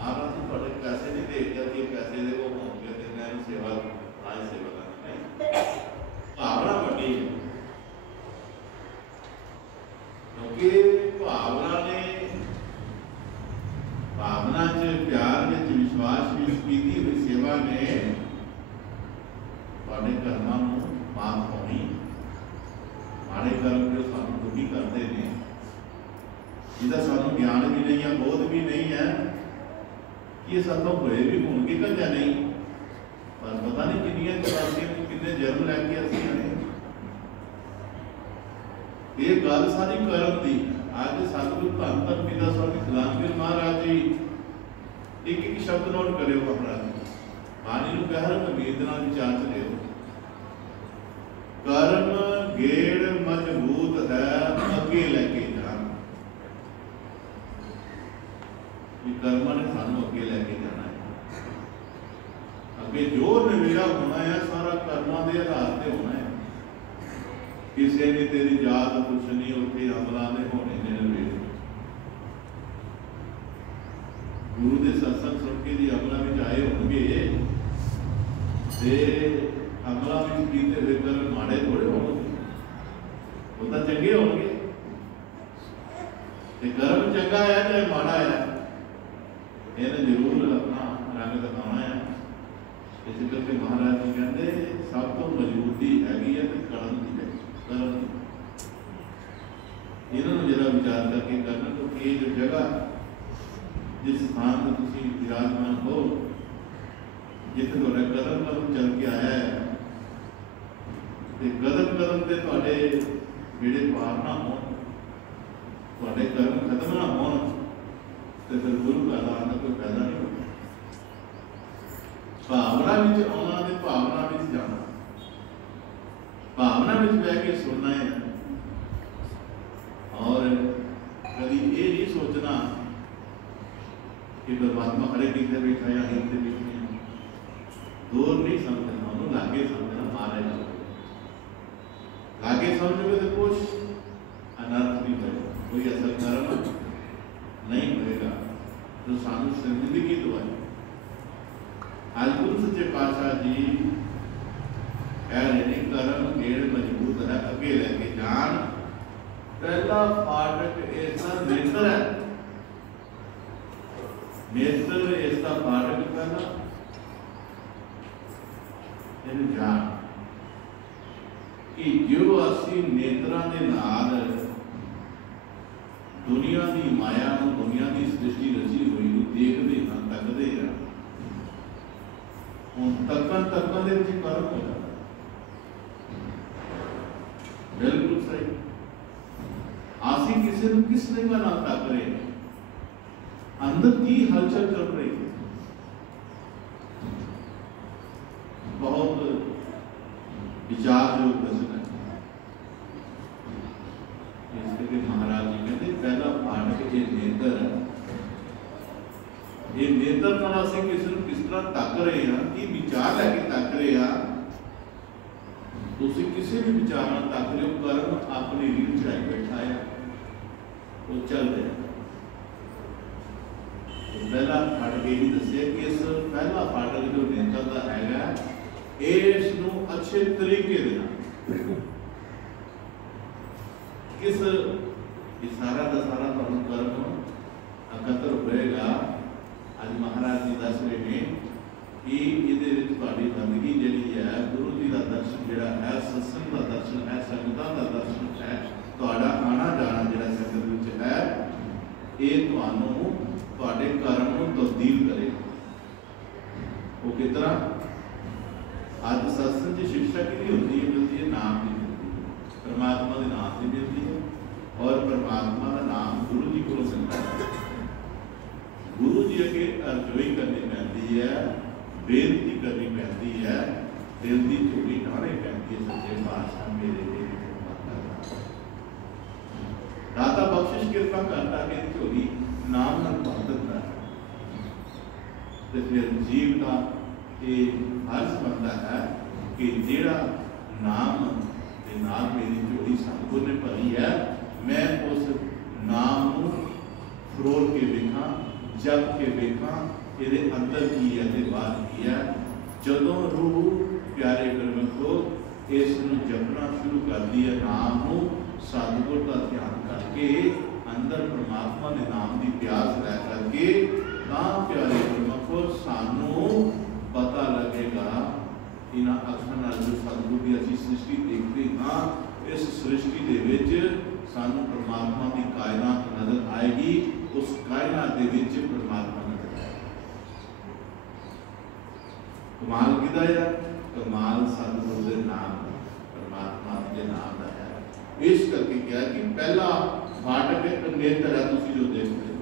आराधना मना च प्यार विच विश्वास विच कीती हुई सेवा ने तुहाडे कर्मां नूं माफ पाउणी। माड़े कर्म जो सानूं दुखी करते हैं, जिहदा सानूं ज्ञान भी नहीं है, बोध भी नहीं है कि ये सातों होए भी होणगे या नहीं, पर पता नहीं किन्नियां चौरासियां किन्ने जन्म लैके असीं आए। ये गल सारी कर्म दी। अज सतगुरु धन धन पिता स्वामी खजानवी महाराज जी एक एक शब्द नोट करियो महाराज जी, बाणी नूं गहर गंभीर नाल विचार च लियो। कर्म गेड़ मजबूत है अगे लैके जान। कर्म ने सानू अगे लैके जाना है। अगे जो नवेड़ा होना है सारा कर्मां दे आधार ते होना है। किसी ने तेरी जात पुछनी, उत्थे अमलां दे होने ने नवेड़े। गुरु दे सत्संग सुन के जी अमलां विच आए होणगे ते अमलां विच कीते हुए कर्म माड़े थोड़े होणगे, वो तां चंगे होणगे। ते कर्म चंगा है चाहे माड़ा है, इन्हें जरूर अपना रंग दिखाना है। इस करके महाराज जी कहते सब तो मजबूती हैगी है तो कर्म की है। कर्म इन्होंने जरा विचार करके करना तो ये जो जगह जिस स्थान में तुम विराजमान हो, जिथे थोड़ा कदम कदम चल के आया है, कदम कदम से थोड़े बेड़े पार ना हो, थोड़े कर्म खत्म ना हो, तो फिर गुरु का आना कोई फायदा नहीं होता। भावना में आना तो भावना में जाना, भावना में बह के सुनना है। और कभी ये नहीं सोचना कि परमात्मा हरे कितने बैठा या हिंदे बैठे हैं, दूर नहीं समझना, उन्होंने लागे समझना। मारे लागे समझोगे तो कुछ अनर्थ भी होगा, कोई असर कर्म नहीं होगा। तो सानू शर्मिंदगी की दुआ है। आज गुरु सच्चे पातशाह जी कह रहे हैं कर्म गेड़ मजबूत है अगे लेके जान। पहला फाटक इसका नेत्र है, नेत्र इसका फाटक पहला जान कि जो असी नेत्रा के नाल दुनिया की माया, दुनिया की सृष्टि रची हुई देखते हैं, तकते हैं, हम तकन तकन दे विच कर्म हो जाता। बिल्कुल सही। आसी किसी को किस तरह का नाम तक रहे, अंदर की हलचल चल रही है, बहुत विचार योग दर्शन है। इसलिए महाराज जी कहते पहला फाटक ये नेत्र है। ये नेत्र नाल असीं किसी को किस तरह तक रहे हैं, कि विचार लैके तक रहे हैं। तुसीं किसी भी विचार नाल तक रहे हो, कर्म अपनी रीढ़ चढ़ाई बैठा है, वो चल रहा है। तो पहला फाटक यही दसिया कि इस पहला फाटक जो नेत्र का है, इसनूं अच्छे तरीके दे नाल किस सारा का सारा तुहानूं कर्म एकत्र होएगा। आज महाराज जी दस रहे हैं कि इहदे विच तुहाडी बंदगी जिहड़ी है, गुरु जी का दर्शन जिहड़ा है, सत्संग का दर्शन है, संगतां का दर्शन है, तुहाडा आना जाना जिहड़ा संगत विच है, ये तुहानूं तुहाडे कर्म नूं तब्दील करेगा। वो किस तरह? आज सत्संग की शिक्षा की होती है, मिलती है नाम की मिलती है, परमात्मा के नाम की मिलती है। और परमात्मा का नाम गुरु जी को मिलता है। गुरु जी अगे अर्जोई करनी पैंती है, बेनती करनी पैंती है, दिल की झोली ढाणी पैंती है। सच्चे पातशाह मेरे दाता बख्शिश कृपा करता है, झोली नाम नाल भर दिंदा है। तो फिर जीव का ये फर्ज बनता है कि जिहड़ा नाम के नाम मेरी झोली सतगुर ने भरी है, मैं उस नाम को फरोल के देखा, जप के देखा, ये अंदर की है ते बाहर की है। जदों रूह प्यारे गुरमुखो इसनूं जपना शुरू कर दिया, नाम को सतगुर का ध्यान करके, अंदर परमात्मा के नाम की प्यास लै करके, तां सतगुरु की असी सृष्टि देखते हाँ, इस सृष्टि के विच सानू परमात्मा की कायनात नजर आएगी। उस कायनात के विच परमात्मा नजर आएगा। कमाल किहदा है? कमाल सतगुरु के नाम परमात्मा के नाम का है। इस करके क्या कि पहला फाटक एक नेत्र है, तुसी जो देखते हो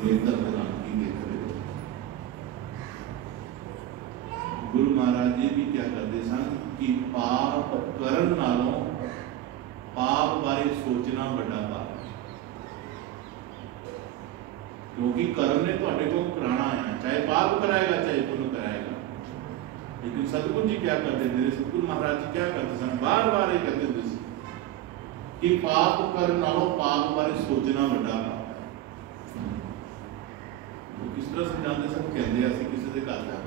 नेत्र प्रदान की देख रहे हो। गुरु महाराज जी भी क्या करते सन कि पाप करन नालों पाप बारे सोचना बड़ा पाप, क्योंकि कर्म ने तुहाडे को कराना है, चाहे पाप कराएगा चाहे पुण्य कराएगा। लेकिन सतगुरु जी क्या करते थे? सतगुरु महाराज जी क्या करते सन? बार बार ये कहते थे कि पाप करन नालों पाप बारे सोचना बड़ा पाप। किस तरह समझाते सन? कहते असीं किसी के घर जाते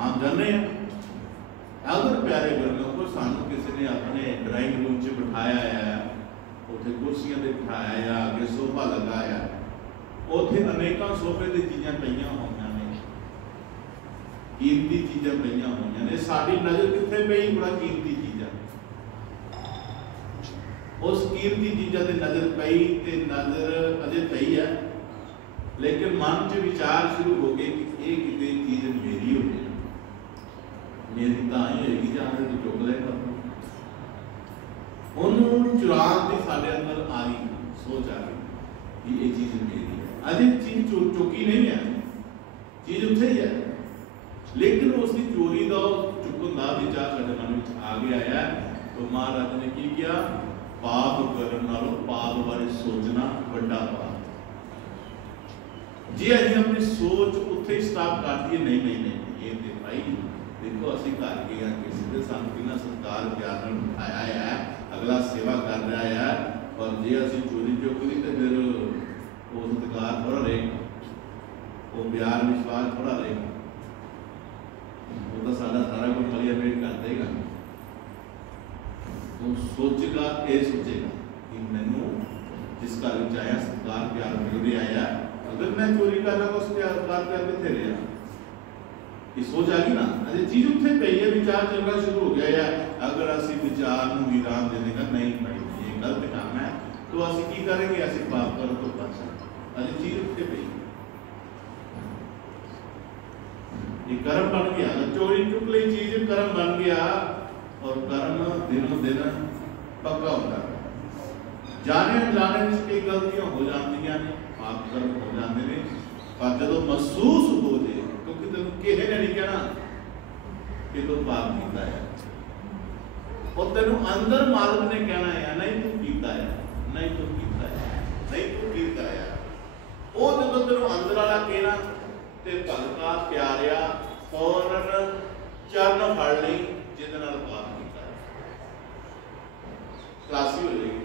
आप जाने अगर प्यारे गुरु को सानू किसी ने अपने ड्राइंग रूम च बिठाया है, उत्थे कुर्सियां ते बिठाया है, आगे सोफा लगाया, उत्थे अनेकों सोफे दी चीज़ां पईयां होईयां ने, कीमती चीज़ां पईयां होईयां ने। साडी नज़र कित्थे पई? बड़ा कीमती चीज़ां, उस कीमती चीज़ां ते नज़र पई ते नज़र अजे पई है, लेकिन मन च विचार शुरू हो गए कि ये किते चीज़ मेरी हो जाए, मेरी तो ही होगी जहाँ से चुक लेगा। उन्होंने चुरान की साढ़े अंदर आ गई सोच आ गई कि ये चीज़ मेरी है। अजे चीज़ चुकी नहीं है, चीज़ उत्थे ही है, लेकिन उसकी चोरी का चुकन का विचार साढ़े मन में आ गया है। तो महाराज ने की किया? पाप करन नालों पाप बारे सोचना बड़ा पाप। जे असीं अपनी सोच उत्थे ही स्टॉप कर दिए, नहीं नहीं नहीं ये तो भाई देखो असीं घर गए हैं, किसी ने सानू कितना सत्कार प्यार नाल बिठाया है, अगला सेवा कर रहा है, और जे असीं चोरी चुक ली तो फिर वो सत्कार थोड़ा रहेगा, वो प्यार विश्वास थोड़ा रहेगा, वो तो साडा सारा कुछ मलिया पेट कर देगा। तो सोचेगा, ये सोचेगा कि मैनू जिस घर में आया सत्कार प्यार मिल रहा है, अगर मैं चोरी कर लगा उस प्यार प्यार कितने रहा? ये सोच आ गई ना। अरे चीज उत्थे पई है, विचार चलना शुरू हो गया है। अगर असी विचार में विराम दे देगा नहीं भाई ये गलत काम है, तो असी की करेंगे? असी पाप करो तो बच सकते। अरे चीज उत्थे पई, ये कर्म बन गया। अगर चोरी चुक ली चीज कर्म बन गया, और कर्म दिनों दिन पक्का होता है। जाने अनजाने में कई गलतियां हो जाती हैं, पाप कर्म हो जाते हैं, पर जो महसूस हो जाए, क्योंकि तुम किसी ने नहीं कहना कि तुम पाप किया है, और तेन अंदर मालिक ने कहना है नहीं तू किया है, नहीं तू किया है, नहीं तू किया है। वो जो तेन अंदर वाला कहना ते भगता प्यारिया फौरन चरण फड़ ली जिहदे नाल पाप किया है, खलासी हो जाएगी।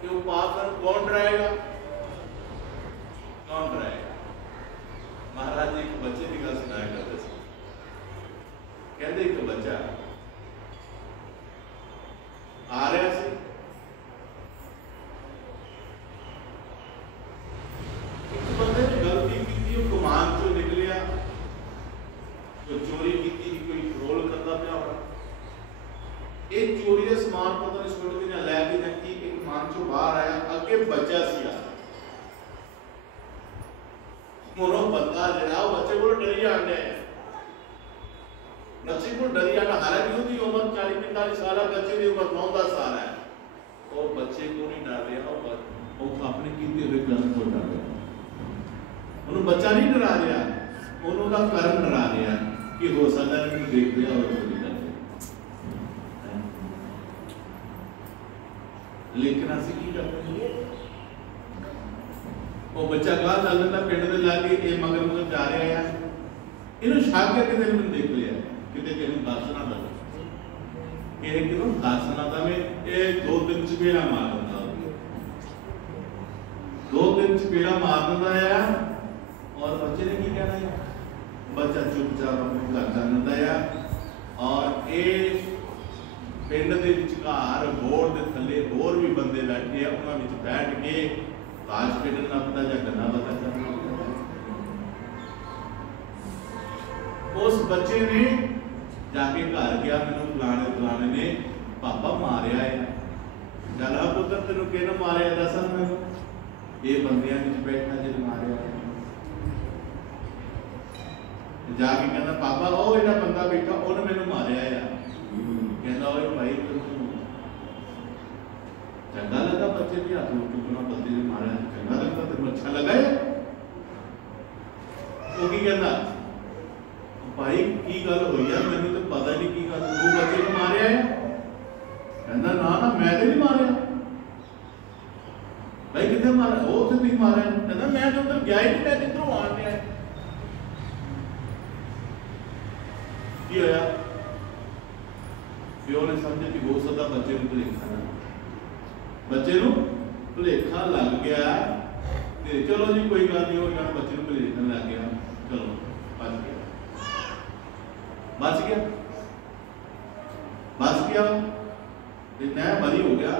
कि वो पाप कौन डराएगा? कौन डराएगा? महाराज जी एक बच्चे की गल सुनाया करते थे। कहते एक बच्चा आ रहा सी, एक बंदे ने गलती की, गुमान चो निकलिया, कोई चोरी की, कोई रोल करता पाया होना, एक चोरी का समान पता नहीं सुट के ना लैके जाती, एक मान चो बाहर आया, अगे बच्चा सी आ मोनो बंदा जरा बच्चे को डरी आने, बच्चे को डरी आना, हालांकि उसकी उम्र 40-45 साल है, बच्चे की उम्र 9-10 साल है, और बच्चे को नहीं डर रहा, वो अपने कीते हुए कर्म को डर रहा। उन्होंने बच्चा नहीं डरा रहा, उन्होंने कर्म डरा रहा कि हो सकता है कि देख रहा और चोरी कर रहा। लेकिन असीं की करते हैं? वो बच्चा गाह चल जाता पिंड के लागे, ये मगर मगर जा रहा है, इन्हों शक है कि मैंने देख लिया, कितने किसी दस ना दे, ये क्यों दस ना दे, ये 2-3 चपेड़ा मार देता, 2-3 चपेड़ा मार देता है, और बच्चे ने की कहना है? बच्चा चुपचाप अपने घर चल जाता है, और ये पिंड के विचकार बोर्ड के थले होर भी बंदे बैठे हैं, उन्होंने बैठ के ताश खेलना पता या गन्ना पता करना, बच्चे ने जाके घर गया, मैनू फलाने फलाने ने पापा मारिया है। चल आ पुत्र तेन किहने मारिया दस मैनू। ये बंदियां विच बैठा जिन्हें मारिया है। जाके कहना पापा वो इहड़ा बंदा बैठा उन्हें मैनू मारिया है। कहना ओए भाई तेनू चंगा लगा बच्चे भी हाथ चुकना बंदे ने मारिया चंगा लगता तेन अच्छा लगा है। वो की कहना भाई की गल हुई है मैनू तो पता नहीं की गल तू बच्चे को मारिया है। कहना ना ना मैं तो नहीं मारिया। भाई कितने मारा वो तो नहीं मारिया। कहना मैं तो उधर गया ही नहीं मैं किधरों आ गया की होया। प्यो ने समझे कि हो सकता बच्चे को भुलेखा लग बच्चे को भुलेखा लग गया। चलो जी कोई गल नहीं हो जाना बच्चे को भुलेखा लग गया चलो बच गया बच गया बच गया तय बरी हो गया।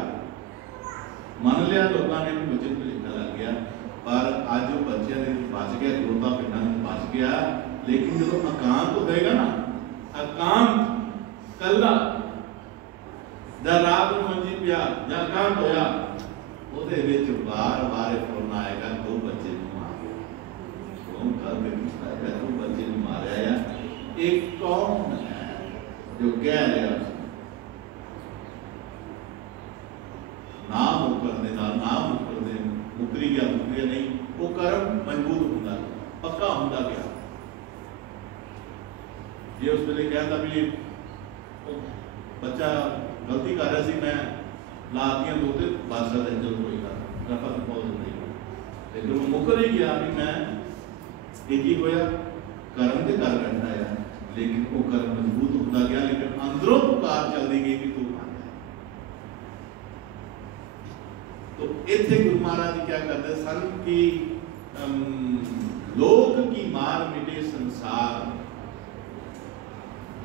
मन लिया लोगों ने भी बच्चे को भुलेखा लग गया पर अज वो बच्चे बच गया जोता पिंडा बच गया। लेकिन जो एकांत होगा ना एकांत कला ਜਾਂ ਰਾਤ ਨੂੰ ਮੰਜੀ ਪਿਆ ਜਾਂ ਕਾਂਤ ਹੋਇਆ ਉਹਦੇ ਵਿੱਚ ਬਾਰ-ਬਾਰ ਫੋਨ ਆਏਗਾ ਦੋ ਬੱਚੇ ਨੂੰ ਮਾਰਿਆ ਫੋਨ ਕਰਕੇ ਪੁੱਛਦਾ ਦੋ ਬੱਚੇ ਨੂੰ ਮਾਰਿਆ ਆ ਇਹ ਕੌਣ ਹੈ ਜੋ ਕਹਿ ਰਿਹਾ ਨਾਮ ਮੁਕਰ ਦੇ ਨਾਲ ਨਾਮ ਮੁਕਰ ਦੇ ਮੁਕਰੀ ਗਿਆ ਮੁਕਰੀ ਨਹੀਂ ਉਹ ਕਰਮ ਮਜ਼ਬੂਤ ਹੁੰਦਾ ਪੱਕਾ ਹੁੰਦਾ ਗਿਆ। ਜੇ ਉਸ ਵੇਲੇ ਕਹਿੰਦਾ ਵੀ बच्चा गलती कर रहा सी मैं ला दिया दो तो बादशाह का इंजन कोई कर बहुत नहीं लेकिन वो मुकर ही गया भी मैं एक ही होया कर्म के कर बैठा है लेकिन वो कर्म मजबूत होता गया लेकिन अंदरों पुकार चलती गई कि तू मान तो इतने गुरु महाराज जी क्या करते सन कि लोक की मार मिटे संसार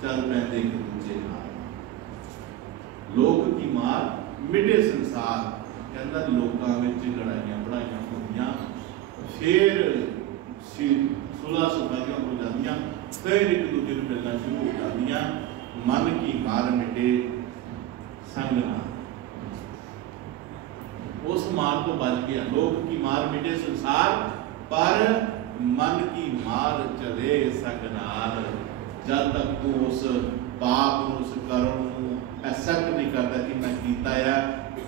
चल पैंदे एक दूजे नाल लोक की मार मिटे संसार कहता लोगों में लड़ाइयां पढ़ाइयां होंदियां फिर सुलह सुखाइयां हो जांदियां फिर एक दूजे को मिलना शुरू हो जांदियां मन की मार मिटे संग ना उस मार को बच गया। लोक की मार मिटे संसार पर मन की मार चले सकनार जब तक तू उस पाप उस कर्म एक्सेप्ट नहीं करता कि मैं कीता है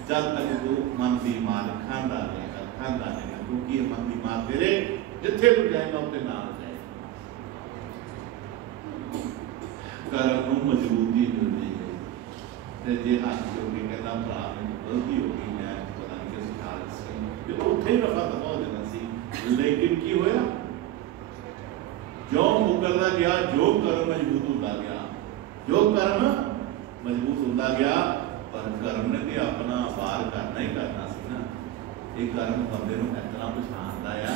जब तक तू मन की मार खांदा रहेगा क्योंकि मन की मार तेरे जिथे तू जाएगा उत्ते नाल जाएगा। कर्म नूं मजबूती मिलती है ते जे हाथ जोड़ के कहना भरा मेरी गलती हो गई मैं पता नहीं किस हाल से ते उत्थे ही रफा दफा हो जाना सी लेकिन की होया जो मुकरदा गया जो कर्म मजबूत होता गया जो कर्म मजबूत होता गया पर कर्म ने तो अपना वार करना ही करना सी ना। ये कर्म बंदे को इतना पछाणदा है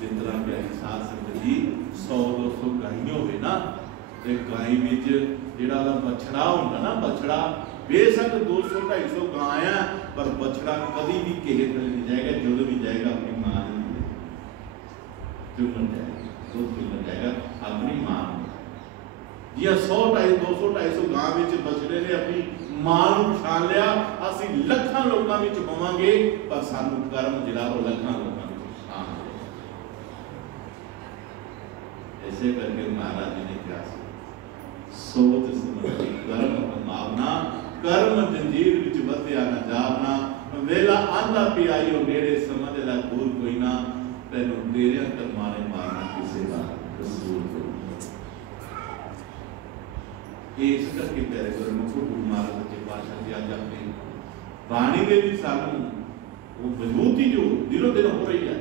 जिस तरह प्यारी साध संगत जी 100-200 गाइयां होवे ना ते गाय विच जिहड़ा दा बछड़ा हुंदा ना बछड़ा बेशक 200-250 गां है पर बछड़ा कभी भी किसी थले नहीं जाएगा जो भी जाएगा अपनी मां दे चुगन जाएगा दूध चुगन जाएगा अपनी मां जी 100-200 गांव में बछड़े ने अपनी मां को पछाण लिया असी लखां लोगों में पवांगे पर सानू कर्म जिहड़ा वो लखां लोगों में पछाण लिया। ऐसे करके महाराज जी ने क्या सोच समझी कर्म कमावना कर्म जंजीर विच बंधिया ना जावना वेला आंदा पे आईओ नेड़े समझ ला दूर कोई ना तैनू तेरे कर्मां ने मारना किसी का कसूर इस करके तेरे गुरमुख गुरु महाराज सच्चे पातशाह जी आज अपनी बाणी में भी सानू वो मजबूती जो दिनों दिन हो रही है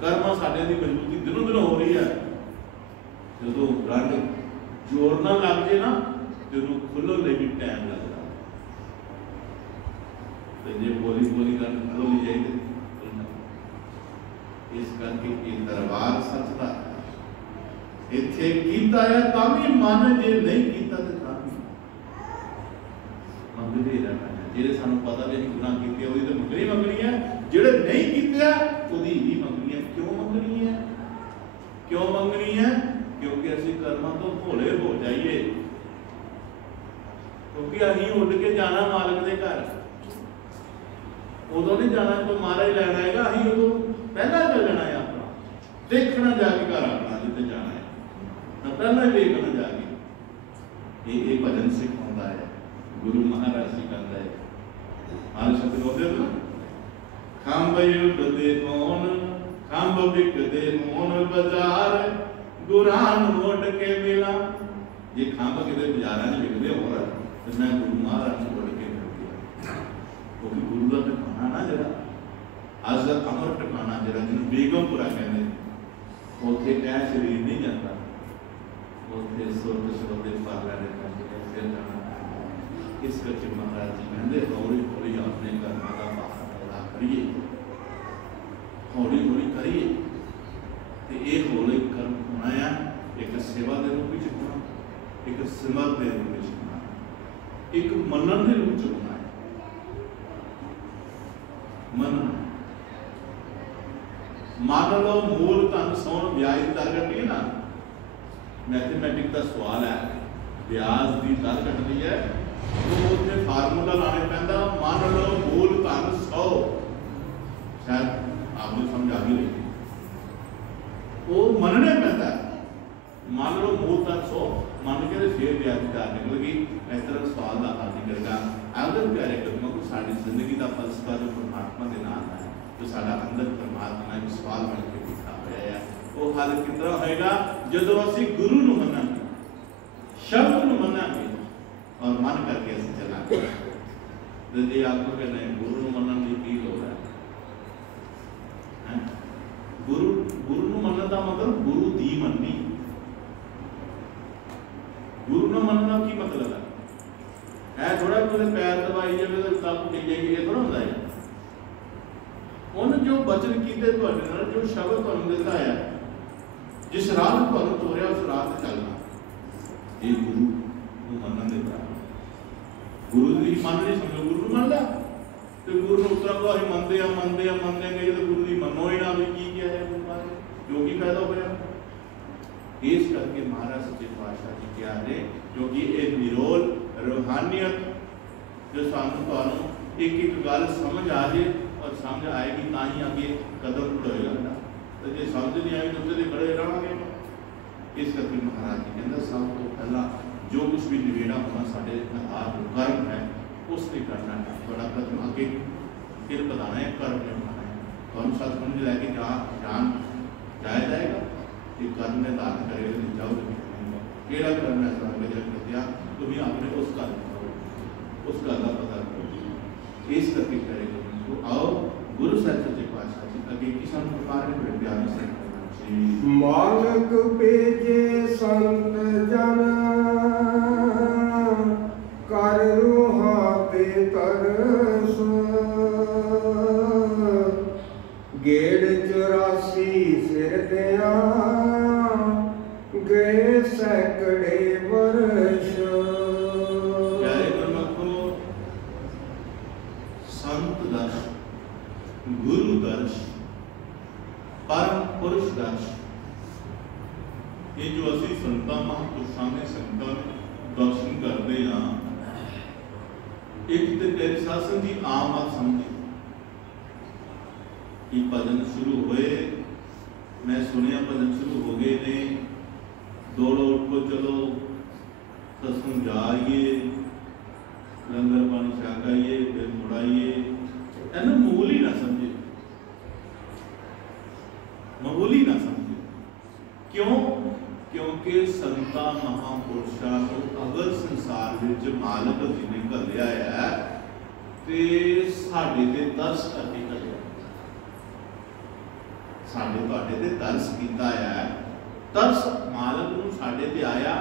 कर्म साडे दी मजबूती दिनों दिन हो रही है जो रंग जोड़ना लग जाए ना तो खुलन ले भी टाइम लगता तो जे बोली बोली कर खुल जाए इस करके ये दरबार सच का इत्थे कीता है तां भी मन जे नहीं कीता ते तां भी मंगदे रहना है जेड़े सानू पता भी नहीं गुनाह कीते ओदी ते मंगनी है जेड़े नहीं कीते ओदी ही मंगनी है। क्यों मंगनी है क्योंकि असीं कर्म क्योंकि अहीं उड़ के जाना मालिक के घर, उदों नहीं जाना तो महाराज लैन आएगा, अहीं उदों पहला चल जाना है अपना देखना जाके घर अपना जिते जाना है तो पहला ही देखना जाके। ये भजन सिखाता है गुरु महाराज सिखाता है। महाराज शब्द बोलते ना, खंभ युद्ध दे कौन खंभ बिकते मोन बाजार, गुरान मोड़ के मिला। ये खंभ कितने बाजारा में बिकते हो तो मैं गुरु महाराज से मोड़ के मिल गया, क्योंकि गुरु का ठिकाना ना जरा अज का अमर ठिकाना जरा जिन्हें बेगमपुरा कहते उत्थे कह शरीर नहीं जाता, उत्थे सुरत श्रोते पाला फिर जाना। इस करके महाराज जी कहते हौली हौली अपने कर्मां का भार अदा करिए, हौली हौली करिए। तो ये हौली कर्म होना है एक सेवा के रूप में होना, एक सिमर के रूप में होना, एक मनन के रूप में होना है। मनन मान लो मूल धन सोन ब्याज की दर कटी है ना, मैथमेटिक का सवाल है, ब्याज की दर कटनी है तो उसने फार्मूला लाने पैंदा। मान लो मूल धन 100, शायद आपने समझ आ गई रही, वो मनने पैंदा। मान लो मूल धन 100 मन के फिर ब्याज की दर निकल गई। इस तरह सवाल का हल नहीं करेगा। अगर प्यारे कदमों को साड़ी जिंदगी का फलसफा जो परमात्मा के नाम है, जो साडा अंदर परमात्मा ने सवाल बन के लिखा होया है, वो हल किस तरह होएगा जदों असीं गुरु नूं मनांगे, शब्द नूं मनांगे और मन करके असीं चलांगे। तो जे आपको कहना है गुरु नूं मनन दी की लोड़ है, गुरु नूं मनन दा मतलब गुरु दी मननी। गुरु नूं मनना की मतलब है? ऐ थोड़ा कोई पैर दबाई जाए तो सब कही जाएगी, ये थोड़ा होंदा है। उन्हें जो वचन कीते तुहाडे नाल, जो शब्द तुहानूं दिता है, जिस राह में तुहानूं तोरिया उस राह ते चलना, ये गुरु नूं मनन दे बराबर। गुरु दी मन नहीं समझो गुरु नूं मन ला तो गुरु नूं उतरा को असीं मनदे गए तो गुरु दी मनो ही ना भी की क्या है जो की फायदा होया। इस करके महाराज सच्चे पातशाह जी क्या है, क्योंकि ये निरोल रूहानियत जो सानू तुहानूं एक एक गल समझ आ जाए और समझ आएगी तो ही आगे कदम बढ़ेगा, तो जो समझ नहीं आएगी तो उससे बड़े रहेंगे। इस करके महाराज जी कहते सब तो पहला जो कुछ भी निवेड़ा होना साढ़े हाथ कर्म है उसने करना है। बड़ा कदम आगे फिर बताना है, कर्म ने बनाना है। तो हम सत्संग लैके जान जाया जाएगा, ये कर्म ने धारण करेगा जाओ केड़ा कर्म है सत्या तुम्हें अपने उस कर्म करो, उस कर्म का पता करो। इस करके करेगा तो आओ गुरु साहिब सच्चे पातशाह जी अगे किसान प्रकार ने बड़े प्यार से मालक भेजे संत जन कर रूहा पे तरस, गेड़ 84 सिर दिया गए सैकड़े वर्ष। प्यारे गुरमुखो, संत दर्श, गुरु दर्श, परम पुरुष दर्श, ये जो असी संतां महापुरुषों ने संतां दर्शन करते हैं, एक तो तेरे शासन की आम बात समझी कि भजन शुरू हुए, मैं सुनिया भजन शुरू हो गए ने, दौड़ो उठो चलो सत्संग जाइए, लंगर पानी छकाइए, फिर मुड़ाइए, एन मामूली ना समझे, मामूली ना समझे। क्यों? क्योंकि संता महापुरुषों को अगर संसार विच मालक जी ने घलिया है ते साडे ते तरस करके घलिया, साडे तुहाडे ते तरस कीता है। तरस मालक नूं साडे ते आया,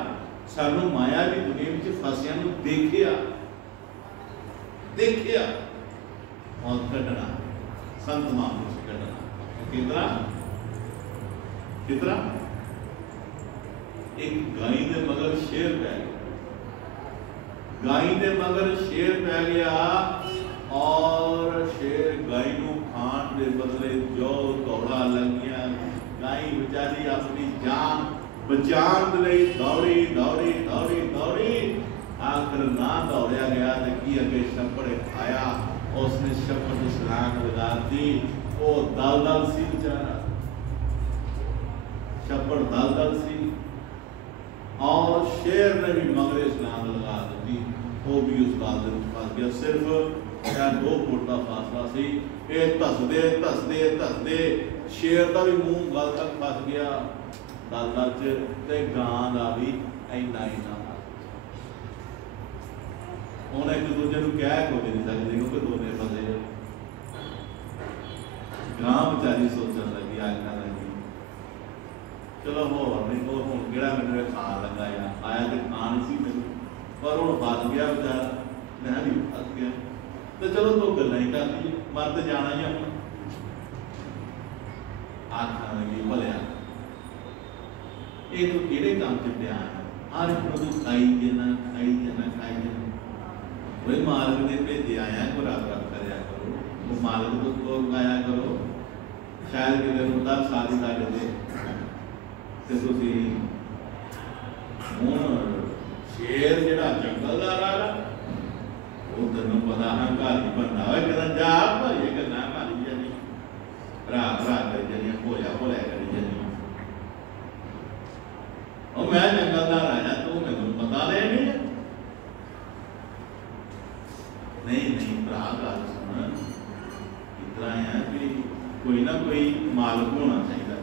सानू माया की दुनिया विच फसिया नूं देखिया और कढ़ना, संत महापुरुष कढ़ना कितना एक गाय दे मगर शेर पै गया, गाय दे मगर शेर पै गया और शेर गाय नूं खाण दे बदले जो दौड़ा लग गया। गाय बेचारी अपनी जान बचाने लई दौड़ी दौड़ी दौड़ी दौड़ी आखिर ना दौड़िया गया तो की अगे छप्पड़ आया, उसने छप्पड़ की छलांग लगा दी। वो दल सी बेचारा, छप्पड़ दल सी, और शेर ने भी मगरे छलांग लगा दी, वो भी उस दल में फस गया। सिर्फ 2 फुट का फासला सी, ये धसदे धसदे धसदे शेर का भी मूँह गल तक फस गया दल च, ते गां का भी इन्ना इन्ना। ਹੁਣ एक दूजे को कह कोई नहीं सकते क्योंकि दोने फसे। गां बेचारी सोचने लगी, आखने लगी चलो होर नहीं, हो हूँ कि मैंने खान लगा आया तो खान सी मैंने, पर हूँ फस गया बेचारा, मैं भी फस गया। तो चलो 2 गल्लां ही कर ली, मर तो जाना ही अपना। आखने लगी भलिया ये तू किहड़े काम च पिया, हर एक तू खाई जाना खाई जाना खाई जाना। वही मालिक ने भेजे आया को रब रब कराया करो, वो मालिक को गाया करो। शायद किसी को 10 साल ही साढ़े दे ते तुसी हुण शेर जिहड़ा जंगल दा राजा, वो तैनूं पता हंकारी बनना होए कदा जा भाई गल्लां मारी जानी, भरा भरा करी जानियां, भोया भोया करी जानियां। और मैं जंगल दा राजा, तू मैनूं पता दे नहीं भरा गल सुन, इतना है कि कोई ना कोई मालिक होना चाहिए,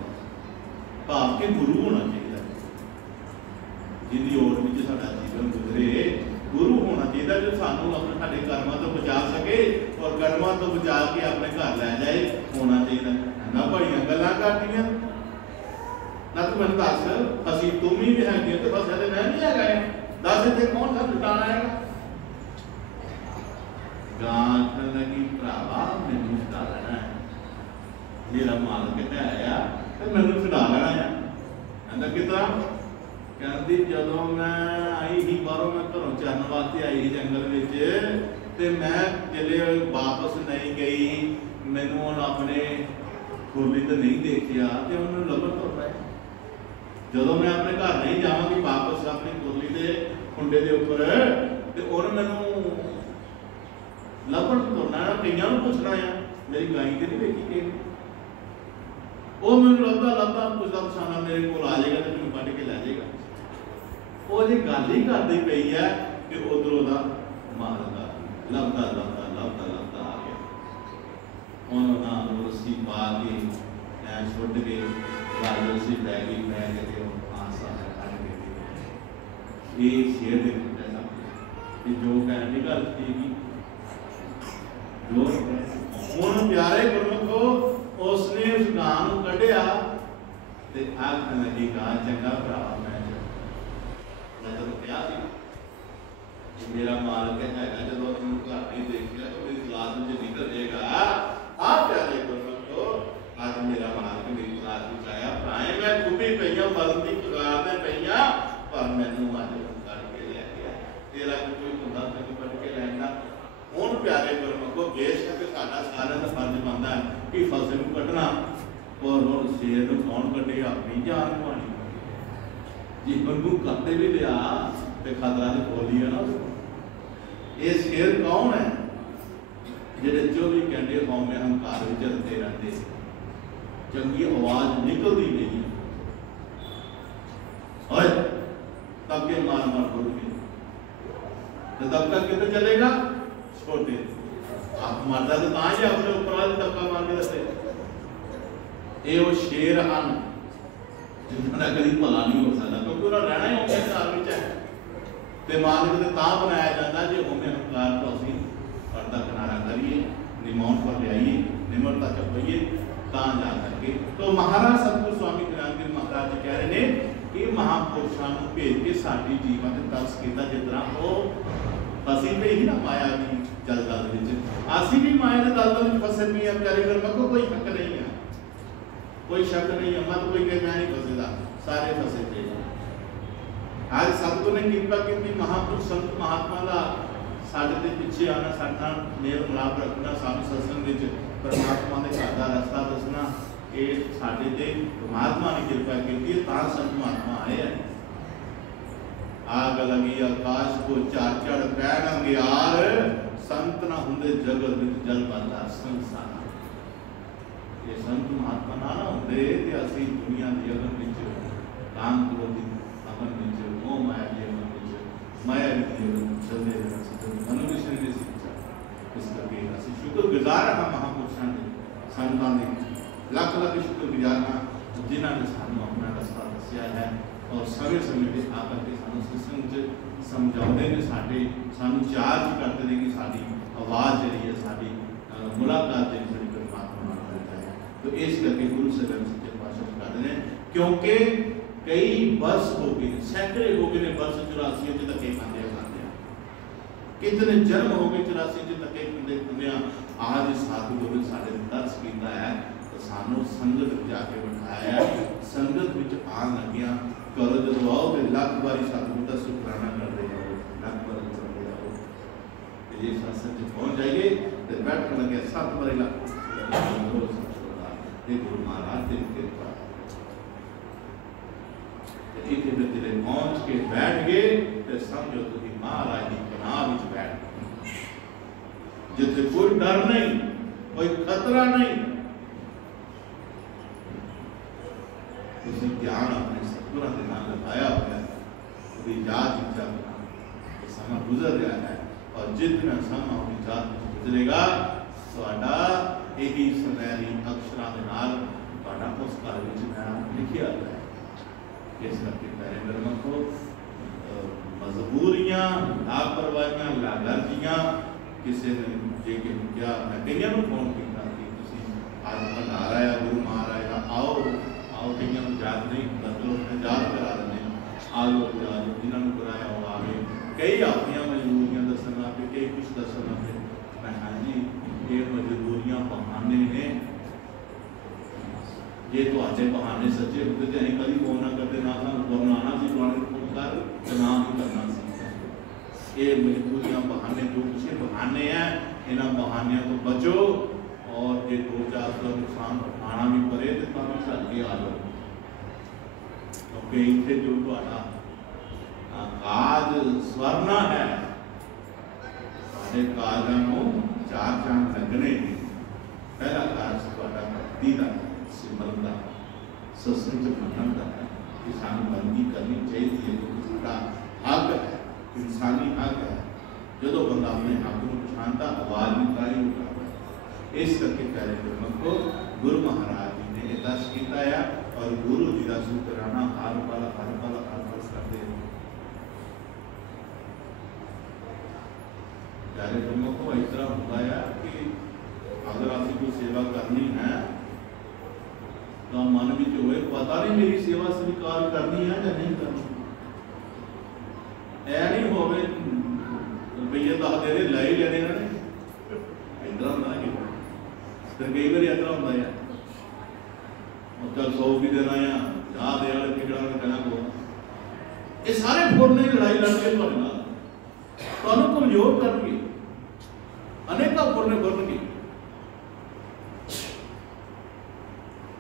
भाव के गुरु होना चाहिए, जिंदी ओर में साडा जीवन गुजरे गुरु होना चाहिए जो सानू अपने साडे कर्मां तो बचा सके और कर्मां तो बचा के अपने घर लै जाए, होना चाहिए। ना बड़ियां गल्लां करदियां ना, तू मैनूं दस असीं तुम ही भी हैगे ते बस मैं नहीं हैगा, दस इत्थे कौन सा लुटाना है। आखने लगी भरावा मैनू छुड़ा लेना है, मेरा मालिक आया तो मैनू छुड़ा लेना है। कहता कितना, कहती जदों मैं आई ही बाहरों, मैं घरों चरण वास्ते आई ही जंगल में, तो मैं जल्ले वापस नहीं गई, मैनू हुण अपने खुरली तो नहीं देखिया, तो उन्होंने लभन तुर पाए। जदों मैं अपने घर नहीं जावांगी वापस अपनी खुरली के खुंडे के उपर, तो उन्होंने मैनू लभन तुरना, कईयां नूं पुछना है मेरी गाई तो नहीं देखी कि वो मैनूं लभदा लभदा पुछदा पुछाना मेरे को आ जाएगा तो मैनूं कढ के लै जाएगा। वो जी गल ही करदी पई है कि उधर उहदा मालिक लभदा लभदा लभदा लभदा आ गया। उन्होंने रस्सी पा के ऐ छुट के गल रस्सी लै गई, लै के आसा कढ के ये शेर दे कि जो कहने की गल थी हूँ प्यारे गुरमुखो, उसने उस गां नूं कढिया ते आखण लगी गां चंगा भरा मैं तो क्या सी मेरा मालिक हैगा, जदों तुम घर नहीं देखिया तो मेरी क्लास में निकल जाएगा। आ प्यारे गुरमुखो, आज मेरा मालिक मेरी क्लास में आया, भराए मैं खुबी पईयां मरन दी कगार ते पईयां, पर मैनूं अज करके लै गया, तेरा कोई हुंदा तैनूं कढ के लैंदा। हुण प्यारे गुरमुखो, बेशक साडा सारिआं दा फर्ज बनदा है कि फसल नूं कढना, पर हुण शेर नूं कौन कढे, अपनी जान गवाणी। जीवन नूं कढ भी लिया ते खतरा तो बोली है ना। ये शेर कौन है जिहड़े 24 घंटे हौमे हंकार विच रलदे रहंदे, चंगी आवाज़ निकलदी नहीं, ओए दबके मार मार बोल के, तो दबका किधर चलेगा, छोटे आप मरदा तो ही अपने उपर वाले धक्का मार के दसे। ये वो शेर हैं जिन्होंने कभी भला नहीं हो सकता, क्योंकि उन्होंने रहना ही होंगे घर में तो मालिक तो बनाया जाता जो होमे हंकार को असीं पर्दा किनारा करिए, निमौन पर ले आइए, निमरता चुकाइए, ता जा करके। तो महाराज सतगुरु स्वामी ज्ञानदेव महाराज जी कह रहे हैं कि महापुरुषों को भेज के साडी जीवन में तरस किया, जिस तरह वो फसी पे ही ना माया की दलदल में, असी भी माया के दलदल में फसे भी हैं प्यारे गुरमुखो, कोई शक नहीं है, कोई शक नहीं है, मत कोई कहे मैं नहीं फसेगा, सारे फसे पे। आज सतगुरु ने कृपा की, महापुरुष संत महात्मा का साढ़े ते पिछे आना, साडा मेल मिलाप रखना, सानू सत्संग विच परमात्मा के घर का रास्ता दसना, ये साडे ते परमात्मा ने कृपा की, तां संत महात्मा आए हैं। आग लगी आकाश को चार चढ़ पैण अंगियार संत ना हुंदे जगत विच जल पाता संसार ये संत महात्मा ना होंदे ते असीं दुनिया दी अगन विच काम क्रोधी अगन विच मोह माया दी अगन विच माया दी चलदे रहना मनुष्य ने शिक्षा इस करके असीं शुक्रगुजार हां महापुरुषां दे संतां दे लख लख शुक्रगुजार हां जिन्हां ने सानूं अपना रस्ता दस्सिया है और समय समय पे आकर के सानूं सत्संग समझाते हैं सानूं चार्ज करते हैं कि साडी आवाज़ जी है साडी मुलाकात जी साडी परमात्मा नाल करता है। तो इस करके गुरु साहिब सच्चे पातशाह कहते हैं क्योंकि कई वर्ष हो गए सैकड़े हो गए वर्ष 84 च धक्के खांदे कितने जन्म हो गए 84 च धक्के खांदे आज सतगुरु ने साडे दर्श कीता है तो सानूं संगत विच जाके बिठाया है संगत विच आन लगिया करो जो आओ तो लख बारी सतगुरु का शुकराना करते जाओ लख बारी चलते जाओ ये सत्संग पहुंच जाइए तो बैठ लगे 7 बारी लख गुरु महाराज की कृपा इतने तेरे पहुंच के बैठ गए तो समझो तुम महाराज की पनाह विच बैठ जिथे कोई डर नहीं कोई खतरा नहीं उसी ध्यान अपने सतगुरां दे नाल लगाया हुआ है पूरी याद विच समा गुजर रहा है और जितना समा अपनी जात में गुजरेगा ਤੁਹਾਡਾ ਇਹੀ ਸੁਨਹਿਰੀ ਅਕਸ਼ਰਾਂ ਦੇ ਨਾਲ ਤੁਹਾਡਾ ਉਸ ਘਰ ਵਿੱਚ ਨਾਮ ਲਿਖਿਆ ਹੋਇਆ ਹੈ। ਇਸ ਕਰਕੇ ਪਿਆਰੇ ਗੁਰਮਖੋ ਮਜਬੂਰੀਆਂ ਲਾਪਰਵਾਹੀਆਂ ਲਾਗਰਜੀਆਂ ਕਿਸੇ ਨੇ ਜੇ ਕਿ ਕਿਹਾ ਮੈਂ ਕਈਆਂ ਨੂੰ ਫੋਨ ਕੀਤਾ ਕਿ ਤੁਸੀਂ ਅੱਜ ਭੰਡਾਰਾ ਆਇਆ ਗੁਰੂ ਮਹਾਰਾਜ ਦਾ ਆਓ ਆਓ ਕਈਆਂ ਨੂੰ ਯਾਦ ਨਹੀਂ ਹੁੰਦਾ ਚਲੋ ਮੈਂ ਯਾਦ ਕਰਾ ਦਿੰਦੇ ਆ ਲੋ ਜਿਨ੍ਹਾਂ ਨੂੰ ਕਰਾਇਆ ਉਹ ਆਵੇ ਕਈ ਆਪਣੀਆਂ ਮਜਬੂਰੀਆਂ ਦੱਸਣ ਲੱਗੇ ਕਈ ਕੁਛ ਦੱਸਣ ਲੱਗੇ ਮੈਂ ਹਾਂਜੀ ਇਹ ਮਜਬੂਰੀਆਂ ਬਹਾਨੇ ਨੇ ਜੇ ਤੁਹਾਡੇ ਬਹਾਨੇ ਸੱਚੇ ਹੁੰਦੇ ਤੇ ਅਸੀਂ ਕਦੀ ਫੋਨ ਨਾ ਕਰਦੇ ਨਾ ਸਾਨੂੰ ਫੋਨ ਆਉਣਾ ਸੀ ਤੁਹਾਡੇ ਫੋਨ ਕਰ ਤੇ ਨਾ ਹੀ ਕਰਨਾ ਸੀ। ਇਹ ਮਜਬੂਰੀਆਂ ਬਹਾਨੇ ਜੋ ਕੁਛ ਬਹਾਨੇ ਆ ਇਹਨਾਂ ਬਹਾਨਿਆਂ ਤੋਂ ਬਚੋ और जे 2-4 का नुकसान उठाना भी पड़े तो तुम सके आ जाओ क्योंकि इतने जो ਤੁਹਾਡਾ काज स्वरना है ਤੁਹਾਡੇ ਕਾਜਾਂ ਨੂੰ 4 ਚੰਨ ਲੱਗਣੇ पहला काज ਤੁਹਾਡਾ भक्ति का सिमरन का सत्संग मनन का है कि सानू बंदगी करनी चाहिए साਡਾ हक है इंसानी हक है जो बंदा अपने हक को पछाणदा आवाज़ निकाली उठा इस करके प्यारे गुरमख को गुरु महाराज जी ने दर्श किया है और गुरु जी का शुकराना हर पल करते हैं। प्यारे गुरमख को इस तरह होता है कि अगर आपकी कोई सेवा करनी है तो मन में होए पता नहीं मेरी सेवा स्वीकार करनी है या नहीं करनी ऐ नहीं होवे रुपये 10 दे दे ले ही लेने ने इधर ना कि फिर कई बार यात्रा होता है और चल 100 भी देना है जा दे वाले टिकड़ा में कहना को ये सारे फोड़ने लड़ाई लड़के तो कमजोर करके अनेक फोड़ने बनके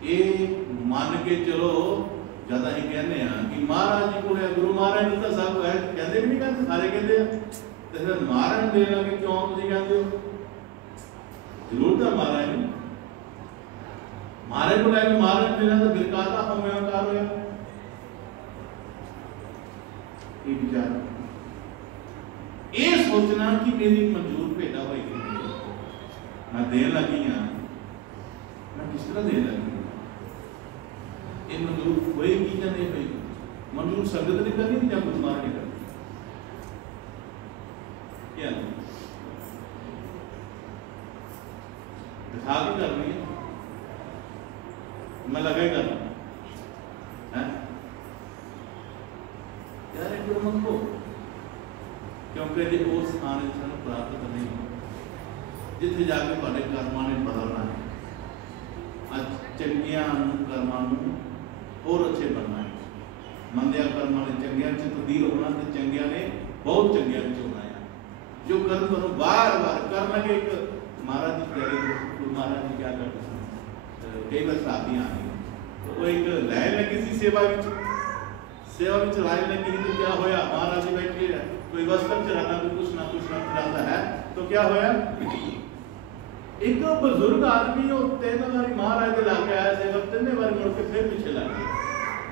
ये मान के चलो ज्यादा ही कहने कि महाराज जी को गुरु महाराज ने तो सब कहते भी नहीं कहते सारे कहते हैं तो फिर महाराज देने लगे क्यों तुम कहते हो जरूर था महाराज ने महाराज को लैके महाराज देना तो फिर कहा था हम कार हो विचार ये सोचना कि मेरी मंजूर भेटा होगी मैं देन लगी हाँ मैं किस तरह देन लगी ये मंजूर होएगी या नहीं होएगी मंजूर संगत ने करनी या गुरु महाराज ने करनी क्या दिखा के करनी है मैं लगा ही करना है यार एक गुरमख को क्योंकि जो वो स्थान है प्राप्त नहीं जिथे जाके ਤੁਹਾਡੇ ਕਰਮਾਂ ਨੇ ਬਦਲਣਾ ਹੈ ਅੱਜ ਚੰਗਿਆਂ ਨੂੰ ਕਰਮਾਂ ਨੂੰ ਹੋਰ ਅੱਛੇ ਬਣਨਾ ਹੈ ਮੰਦਿਆਂ ਕਰਮਾਂ ਨੇ ਚੰਗਿਆਂ ਚ ਤਬਦੀਲ ਹੋਣਾ ਤੇ ਚੰਗਿਆਂ ਨੇ ਬਹੁਤ ਚੰਗਿਆਂ ਵਿੱਚ ਹੋਣਾ ਹੈ ਜੋ ਕਰਮ ਤੁਹਾਨੂੰ ਬਾਰ-ਬਾਰ ਕਰਨਗੇ ਇੱਕ महाराज जी कह रहे गुरु महाराज जी क्या करते हैं कई बार शादियाँ आ गई तो वो एक लहर लगी सी सेवा सेवा में चलाई लगी तो क्या होया, महाराज जी बैठे है, कोई वस्त्र चलाना, कोई कुछ ना चलाता है, तो क्या होया, एक बुजुर्ग आदमी वो 3 बारी महाराज के लाके आया सेवा, 3 बारी मुड़ के फिर पीछे लग गया,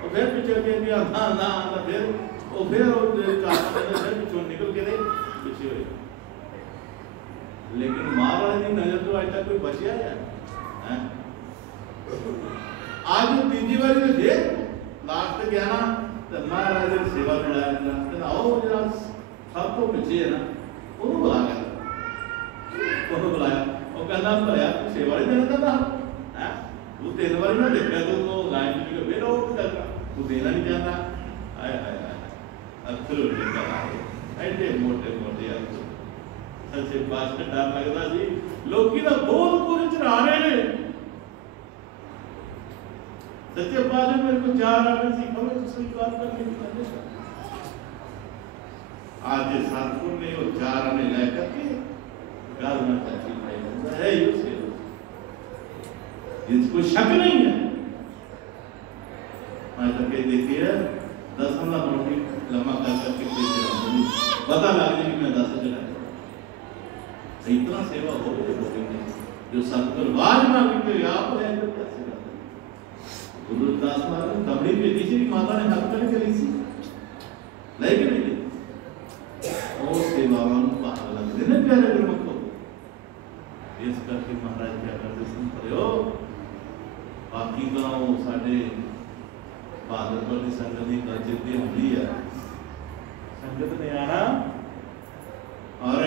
और फिर पीछे के भी ना ना ना, फिर वो फिर पीछे निकल के पीछे हुए। लेकिन महाराज की नजर तो आज तक कोई बचिया है। आज तीसरी बारी ने फिर लास्ट गया ना, तो महाराज ने सेवा चढ़ाया, आओ जरा सब तो पीछे है ना, उन्होंने बुलाया, वो कहना भैया तू सेवा नहीं देना चाहता है, तू 3 बारी ना देखा तो लाइन में फिर वो करना, तू देना नहीं चाहता, आए आए अथरू निकल ऐसे मोटे मोटे अथरू, सच्चे बात से डर लगता जी, लोग की ना बहुत कुछ चढ़ा रहे हैं, सच्चे बात है, मेरे को 4 आने सीखा मैं तो स्वीकार करने की कोशिश। आज सतगुरु ने वो 4 आने लेकर के गाल में चाची भाई है, ये इसको शक नहीं है। आज तक ये देखिए 10 नोट लम्बा कर करके पता लग जाए कि मैं 10 चला, इतना सेवा हो गई जो सतगुरु वाज मांगते आप है तो कैसे करते। गुरुदास महाराज तबड़ी बेटी से माता ने हाथ में चली सी, लेकिन नहीं और सेवावान भाग लगते ने प्यारे गुरमुख को, इस करके महाराज क्या करते सुन पड़े हो। बाकी गाँव साढ़े भागलपुर की संगत की गल चेते होती है, संगत ने आना और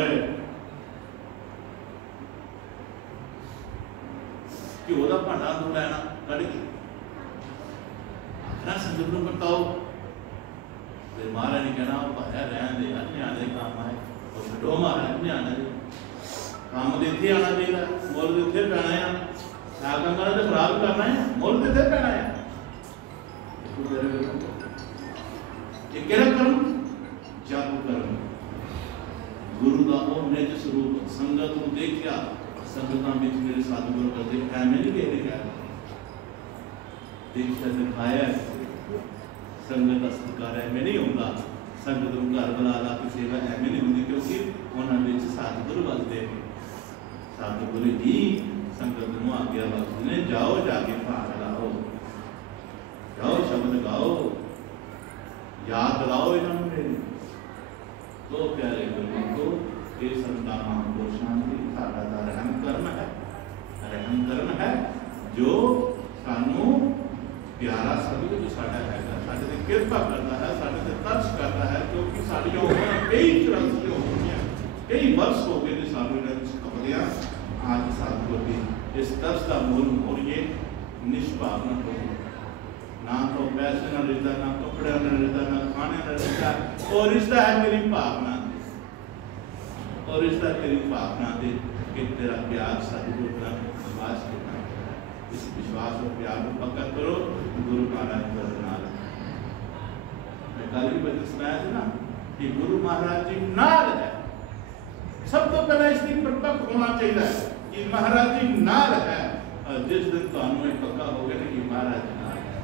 घ्यो का भांडा तो लैना कड़ के आखना संगत को बताओ, महाराज ने कहना भाया रहन दे, न्याणे काम है और छो महाराज न्याणे काम तो इतने आना चाहिए, मुल तो इतने पैना है, काम तो खराब करना है, मुल तो इतने पैना है। कर्म जप कर्म गुरु का वो निज स्वरूप संगत को देखिया, संगतां विच मेरे सतगुरु करते ऐवें नहीं कहने क्या दीक्षा दिखाया, संगत सत्कार ऐवें नहीं होता, संगत को घर बुला ला के सेवा ऐवें नहीं होती, क्योंकि उन्होंने विच सतगुरु बसते हैं, सतगुरु ही संगत को आज्ञा बख्शते ने, जाओ जाके भाग लाओ, गाओ शब्द गाओ, याद दिलाओ इन्होंने मेरी। तो प्यारे गुरु को ये संतान को शांति साडा दा रहम करना है जो सानू प्यारा शब्द जो साडा है, साडे ते कृपा करता है, साडे ते तरस करता है, क्योंकि साडियां उम्रां कई 84 हो गईयां, कई वर्ष हो गए ने सानू इन्हां कपड़ियां, आज सतगुरु दी इस तरस का मूल मोड़िए, निष्पावना हो ना तो पैसे ना रिश्ता, ना कपड़े ना रिश्ता, ना खाने ना रिश्ता, और रिश्ता है तेरी भावना, और रिश्ता तेरी भावना दे कि तेरा प्यार सतगुरु का विश्वास करना, इस विश्वास और प्यार को पक्का करो, गुरु महाराज का नाम। मैं कल भी बता सुनाया था ना कि गुरु महाराज जी नाल है, सब तो पहले इसकी प्रत्यक्ष होना चाहिए कि महाराज जी नाल है, और जिस दिन तो हमें पक्का हो गया कि महाराज जी नाल है,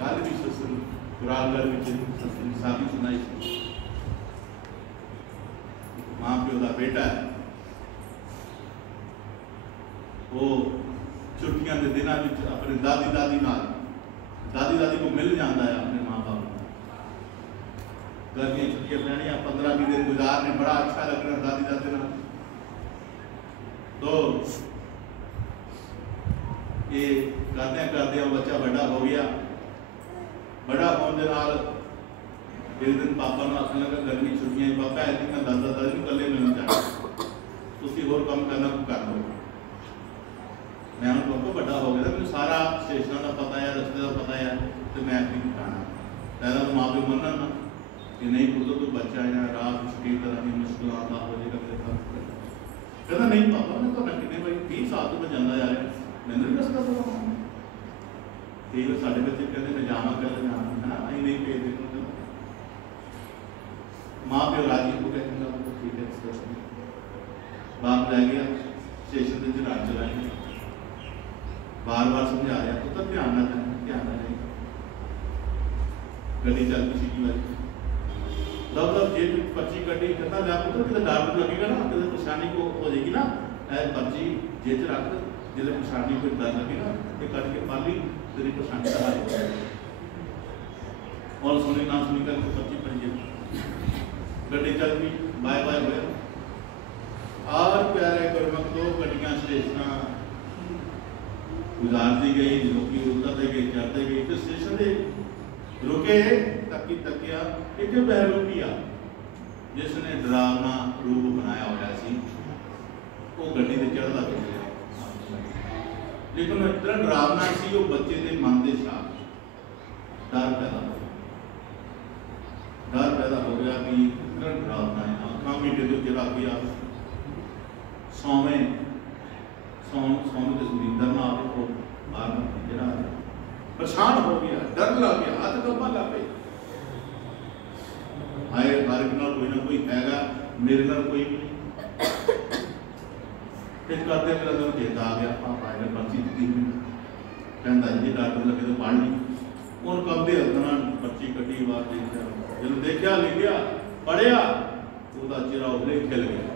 कल भी सत्संग कुरालगढ़ में सत्संग साबित सुनाई थी, मां प्यो का बेटा है, वो छुट्टियां के दिनों में अपने दादी दादी को मिल जाता है अपने माँ बाप को, गर्मी छुट्टियां पैनिया 15-20 दिन गुजारने, बड़ा अच्छा लग रहा दादी दादी ना। तो ये करते बच्चा बड़ा हो गया, बड़ा होने के नाल एक दिन पापा ने आखने लगा गर्मी छुट्टियां पापा है कि मैं दादा दादी को कले मिलना चाहता, तुसी होर काम करना कर लो। मैं उनको बड़ा हो गया, मैं सारा स्टेशन का पता है, रस्ते का पता है, तो मैं नहीं खाना पहला तो माँ प्यो मनन ना कि नहीं पुत्र तू बच्चा है, रात कई तरह की मुश्किल आता हो जाएगा मेरे साथ, कहना नहीं पापा मैं तो कितने भाई 20 साल तो मैं जाना जा रहा, मैंने नहीं रस्ता पता, कई बार साढ़े बच्चे कहते मैं जाना पहले जाना है ना, अं नहीं भेज देते, माँ प्यो राजी को कहते ठीक है, बाप लै गया स्टेशन से चढ़ा चलाएंगे, बार बार समझा रहा पुत्र ध्यान ना देना, ध्यान ना नहीं, गड्डी चल पई सी वारी लव जेब में पर्ची कटी कहता जा पुत्र किते डर लगेगा ना किते परेशानी को हो जाएगी ना ऐ पर्ची जेब रख जिले परेशानी कोई डर लगेगा ये कट के पाली तेरी परेशानी का हल हो जाएगा और सुनी ना सुनी कर पर्ची पड़ जाए गड्डी चल पई बाय बाय हुए और प्यारे गुरमुख तो गड्डियां स्टेशन गुजारती गई लोग उतरते गए चढ़ते गए तो स्टेशन से रुके तकी तकिया एक बहरूपिया जिसने डरावना रूप बनाया हुआ सी वो गड्डी से चढ़ता गया लेकिन इतना डरावना सी वो बच्चे के मन के साथ डर पैदा हो गया कि इतना डरावना है अखा मीटे तो चला गया सौवें के सुरिंदर ना आपको बार जरा परेशान हो गया डर लग गया हाथ कंबा लग गई हाय हर एक नाल कोई ना कोई हैगा मेरे नाल कोई नहीं फिर करते मेरा तो चेता आ गया पापा ने पर्ची दी कहता जी डॉक्टर लगे तो पढ़ ली उन कंबे हथना पर्ची कटी बात देखा जब देखा लिखा पढ़िया उसका चेहरा उधरे खिल गया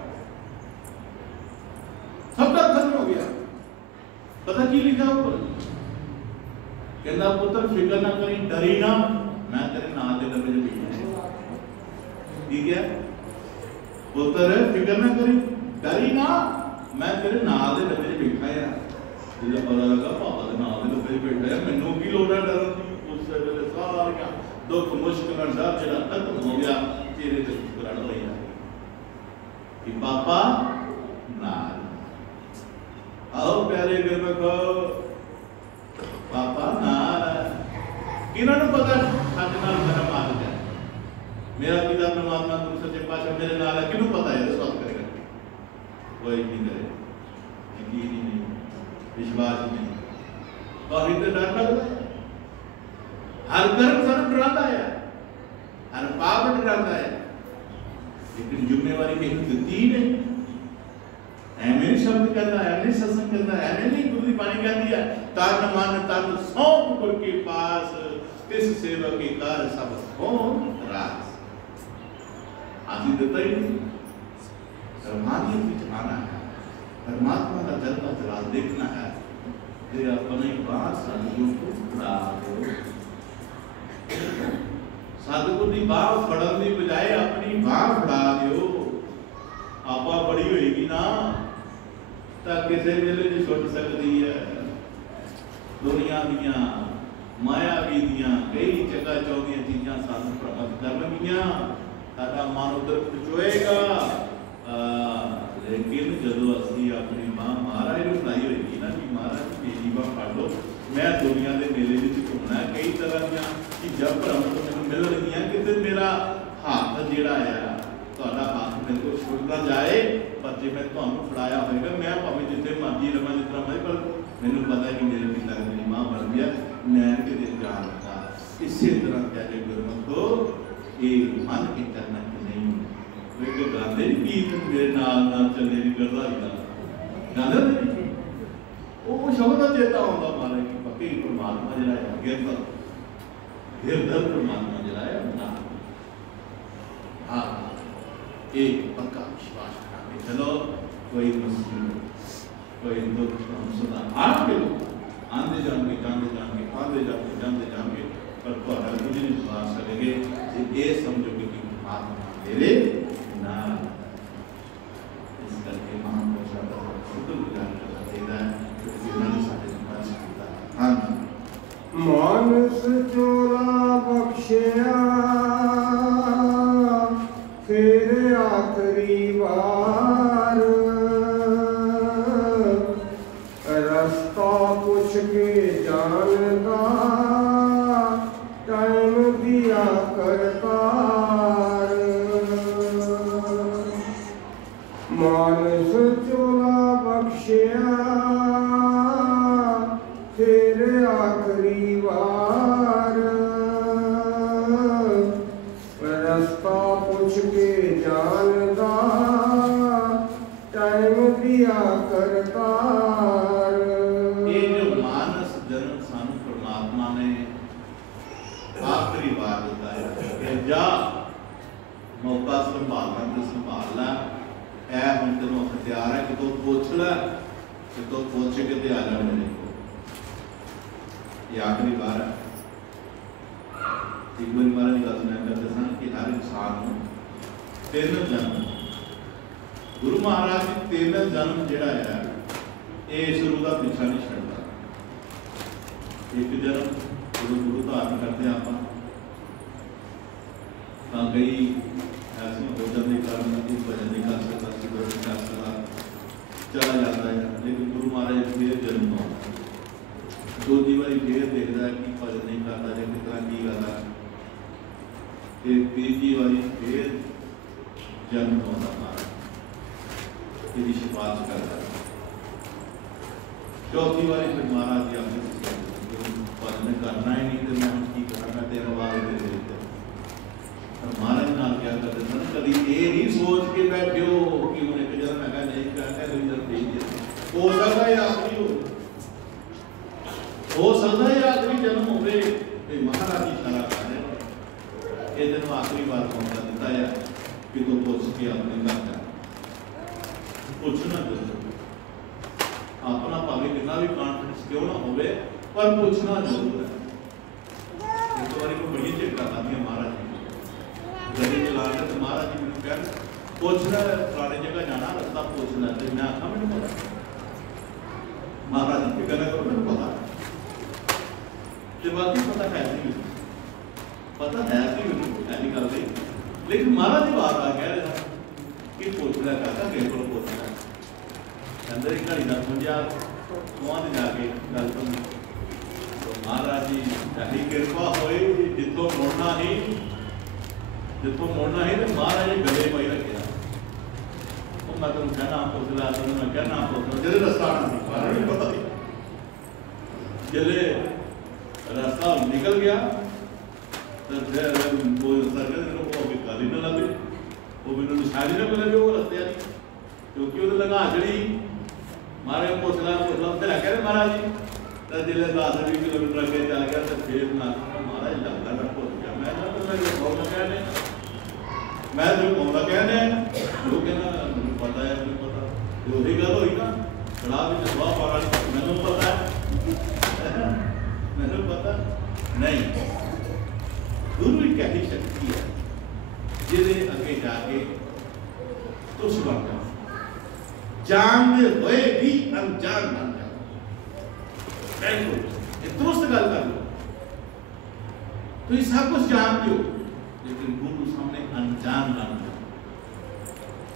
सब डर खत्म हो गया पता की लिखा ऊपर कहता पुत्र फिक्र ना करी डरी ना मैं तेरे नाल दे डब्बे च बैठा ठीक है पुत्र फिक्र ना करी डरी ना मैं तेरे नाल दे डब्बे च बैठा है जिसे पता लगा पापा दे नाल दे डब्बे च बैठा है मैनू की लोड़ है डरन दी उस वेले सारियां दुख मुश्किल सब जेड़ा खत्म हो गया चेहरे ते मुस्कुराहट होई है कि पापा नाल आओ प्यारे गुरमुख पापा नाल इन्होंने पता साडे नाल मेरा मालिक है मेरा पिता परमात्मा गुरु सच्चे पातशाह मेरे नाल है किन्हों पता है दसो करेगा कोई नहीं करे यकीन ही नहीं विश्वास नहीं और इतना डर लगता है हर कर्म सानू डराता है हर पाप डराता है लेकिन जिम्मेवारी कहीं दिती ही नहीं एवं शब्द कहता है एवं सत्संग कहता है एवं नहीं गुरु की बाणी कहती है तन मन तन सौंप गुरु के पास तिस सेवक के कर सब हों रास आदि देता ही नहीं परमात्मा की आना है परमात्मा का जलवा जलाल देखना है ये अपने बात सदगुरु को फड़ा दो सदगुरु की बाह फड़न की बजाय अपनी बाह फड़ा दो आपा बड़ी होएगी ना तो किसी वेले नहीं छुट सकती है दुनिया दियां मायावी दियां कई चका चौंदियां चीज़ां सानू प्रमत करनगियां साडा मन उधर खिचोएगा लेकिन जदों असीं अपनी मां महाराज नूं फड़ाई होएगी ना कि महाराज मेरी बाह फड़ लो मैं दुनिया के मेले विच घूमना कई तरह दियां चीज़ां भरम तो मैनूं मिल रहीआं किते मेरा हाथ जिहड़ा है ਤੁਹਾਡਾ ਹੱਥ ਮੇਰੇ ਕੋਲ ਛੁੱਟ ਨਾ ਜਾਏ ਪਰ ਜੇ ਮੈਂ ਤੁਹਾਨੂੰ ਫੜਾਇਆ ਹੋਵੇਗਾ ਮੈਂ ਭਾਵੇਂ ਜਿੱਥੇ ਮਰਜ਼ੀ ਰਵਾਂ ਜਿਸ ਤਰ੍ਹਾਂ ਮਰਜ਼ੀ ਪਰ ਮੈਨੂੰ ਪਤਾ ਹੈ ਕਿ ਮੇਰੇ ਪਿਤਾ ਮੇਰੀ ਮਾਂ ਬਣ ਗਿਆ ਮੈਂ ਕਿਤੇ ਜਾਣ ਲੱਗਾ ਇਸੇ ਤਰ੍ਹਾਂ ਕਹਿ ਗੁਰਮੁਖੋ ਇਹ ਮਨ ਕੀ ਕਰਨਾ ਕਿ ਨਹੀਂ ਵੇ ਕੋ ਗਾਉਂਦੇ ਨਹੀਂ ਗੀਤ ਮੇਰੇ ਨਾਲ ਚੱਲੇ ਨਹੀਂ ਕਰਦਾ ਗਾਉਂਦੇ ਨਹੀਂ ਉਹ ਸ਼ਬਦ ਦਾ ਚੇਤਾ ਆਉਂਦਾ ਮਾਰੇ ਕਿ ਪੱਕੀ ਪਰਮਾਤਮਾ ਜਿਹੜਾ ਹੈ ਗਿਰਧਰ ਪਰਮਾਤਮਾ ਜਿਹੜਾ ਹੈ ਨਾ हाँ एक पक्का विश्वास करके चलो कोई मुसीबत कोई दुख हम सदा आते आते जाएंगे पर थोड़ा कुछ नहीं विश्वास करेंगे ये समझो कि परमात्मा तेरे ना इस करके महापुरुषों का शुक्रगुजार करना चाहिए क्योंकि उन्होंने सारे संपादन किया। हाँ मानस चोला बख्शिया फिर आखिरी बार रास्ता पूछ के जानता टाइम दिया करतार मानस चोला बख्शिया फिर आखिरी बार रास्ता पूछ के जानता टाइम दिया करतार। ये जो मानस जन्म सानू परमात्मा ने आखिरी बार दिता है कि जा मौका संभालना तो संभाल ला, ऐ हुण तैनूं हथियार है कि तू पुछ लै, कि तू पुछ के ते आ जा मेरे को। ये आखिरी बार है। एक बार महाराज गल सुना करते सन कि हर इंसान को 3 जन्म, गुरु महाराज जी 3 जन्म जिहड़ा है ये शुरू का पीछा नहीं छड्डदा। एक जन्म गुरु धारण करते हैं आप, कई ऐसे हो जाने कारण भजन नहीं कर सकता, सिमरन नहीं कर सकता, चला जाता है। लेकिन गुरु महाराज फिर जन्म हो, दूसरी बारी फिर देखता है कि भजन नहीं करता या किस तरह की गल है, फिर तीसरी बारी फिर जन्म होता महाराज इसकी सिफारिश करता है। चौथी बारी फिर महाराज जी आपने भजन करना ही नहीं तो मैं की करूँगा, तेरा वाल दे देते। महाराज नाल क्या करते थे, कभी ये नहीं सोच के बैठे हो कि उन्हें एक जन्म है नहीं करना, हो सकता है आखिरी हो सकता है आखिरी जन्म हो गए। महाराज जी इशारा कर रहे हैं, ये दिन आखिरी बार मौका देता है कि तू पूछ के अपने घर जा, पूछना जरूर, अपना भावे कितना भी कॉन्फिडेंस क्यों ना हो, पर पूछना जरूर है। एक बार को बड़ी चिंता आती है महाराज जी गड्डी चला रहे तो महाराज जी मैंने कहा पूछना फलाने जगह जाना, रास्ता पूछना, तो मैं आखा मैंने पता। महाराज जी की गल करो मैंने पता, बाकी पता है नहीं, पता है नहीं ऐसी गल नहीं। लेकिन महाराज जी बार बार कह रहे कि पूछना काका किस को पूछना, अंदर एक घड़ी का समझा वहां जाके गल सुनी। महाराज जी ऐसी कृपा हुई जितों मुड़ना ही तो महाराज जी गले पाई रखे, मैं तुम कहना पुछला, मैं कहना पुछला, जिले रास्ता नहीं पता, जिले रास्ता निकल गया तो फिर वो सर्कल गाली ना लगे, वो मैंने निशानी ना लगे वो रस्ते वाली, क्योंकि वो लगा चढ़ी महाराज पुछला फिर कह रहे महाराज जी तो जिले 10-20 किलोमीटर अगे चल गया तो फिर ना महाराज लगता मैं भुल गया, मैं कहने मैं जो मौला कहने वो कहना मैंने पता है, मैंने पता वही गल हुई ना खड़ा भी सवाह पारा मैंने पता है, मैंने पता नहीं। गुरु एक ऐसी शक्ति है जिसे अगे जाके तुस बन जाओ, जानते हुए भी अनजान बन जाओ। दुरुस्त गल कर लो तो ये सब कुछ जानते हो, लेकिन गुरु सामने अनजान बन जाओ।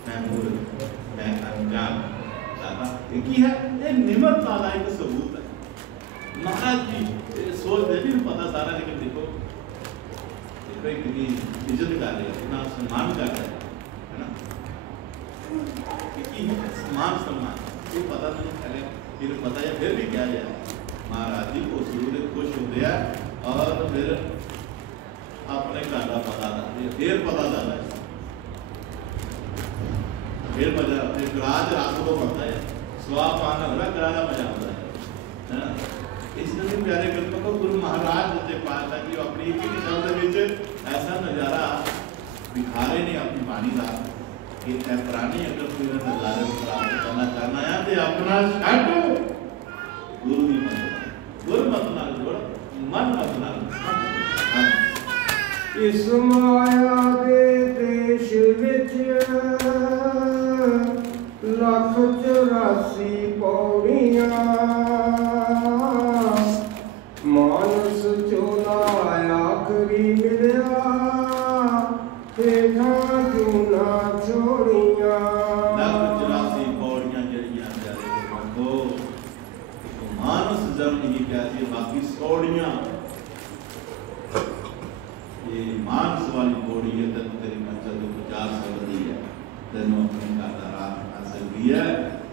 मैं गुरु मैं अनजान दादा एक ही है, ये निम्रता का एक सबूत है। महाराज जी सोच दे भी पता सारा, लेकिन देखो कितनी इज्जत कर रहे हैं, कितना सम्मान कर रहे हैं, है ना, सम्मान सम्मान ये पता नहीं चले, फिर पता है फिर भी क्या है। महाराज जी को शुरू से खुश होते हैं और फिर अपने घर का पता दसते, फिर पता चलता है, फिर मजा फिर गराज रात को बनता है, स्वाद पाना होगा गरा का मजा आता है ना। इसलिए प्यारे ग्रंथों को गुरु महाराज सच्चे पातशाह जी अपनी एक ही शब्द में ऐसा नज़ारा दिखा रहे ने अपनी बाणी का कि पुरानी अगर कोई नज़ारे को प्राप्त करना चाहना है तो अपना छठ गुरु की मत, गुरु मत नाल जोड़, मन मत नाल। इस माया दे देश विच 184 पौड़ियां, मानस चोला आखरी मिलिया, तेना जूना छोड़ियां। 184 पौड़ियां जड़ियां प्यारे को मानस जन्म नहीं प्यारी, बाकी सौड़ियां ये मानस वाली पौड़ी है, तेन तेरी मंजिल को पहुंचा सकती है, तेन अपने घर का राह बना सकती है।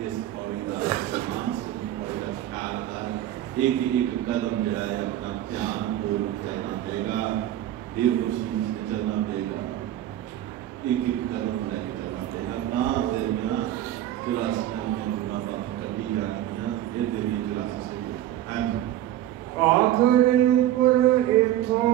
इस पौड़ी का मानस पौड़ी का ख्याल कर, एक एक कदम जड़ा है अपना ध्यान पूर्वक चलना पड़ेगा, देव खुशी से चलना पड़ेगा, एक एक कदम लेके चलना पड़ेगा ना। तेरिया 84 में जुड़ा बात कटी जानी है, ये तेरी 84 से आखिर ऊपर इथों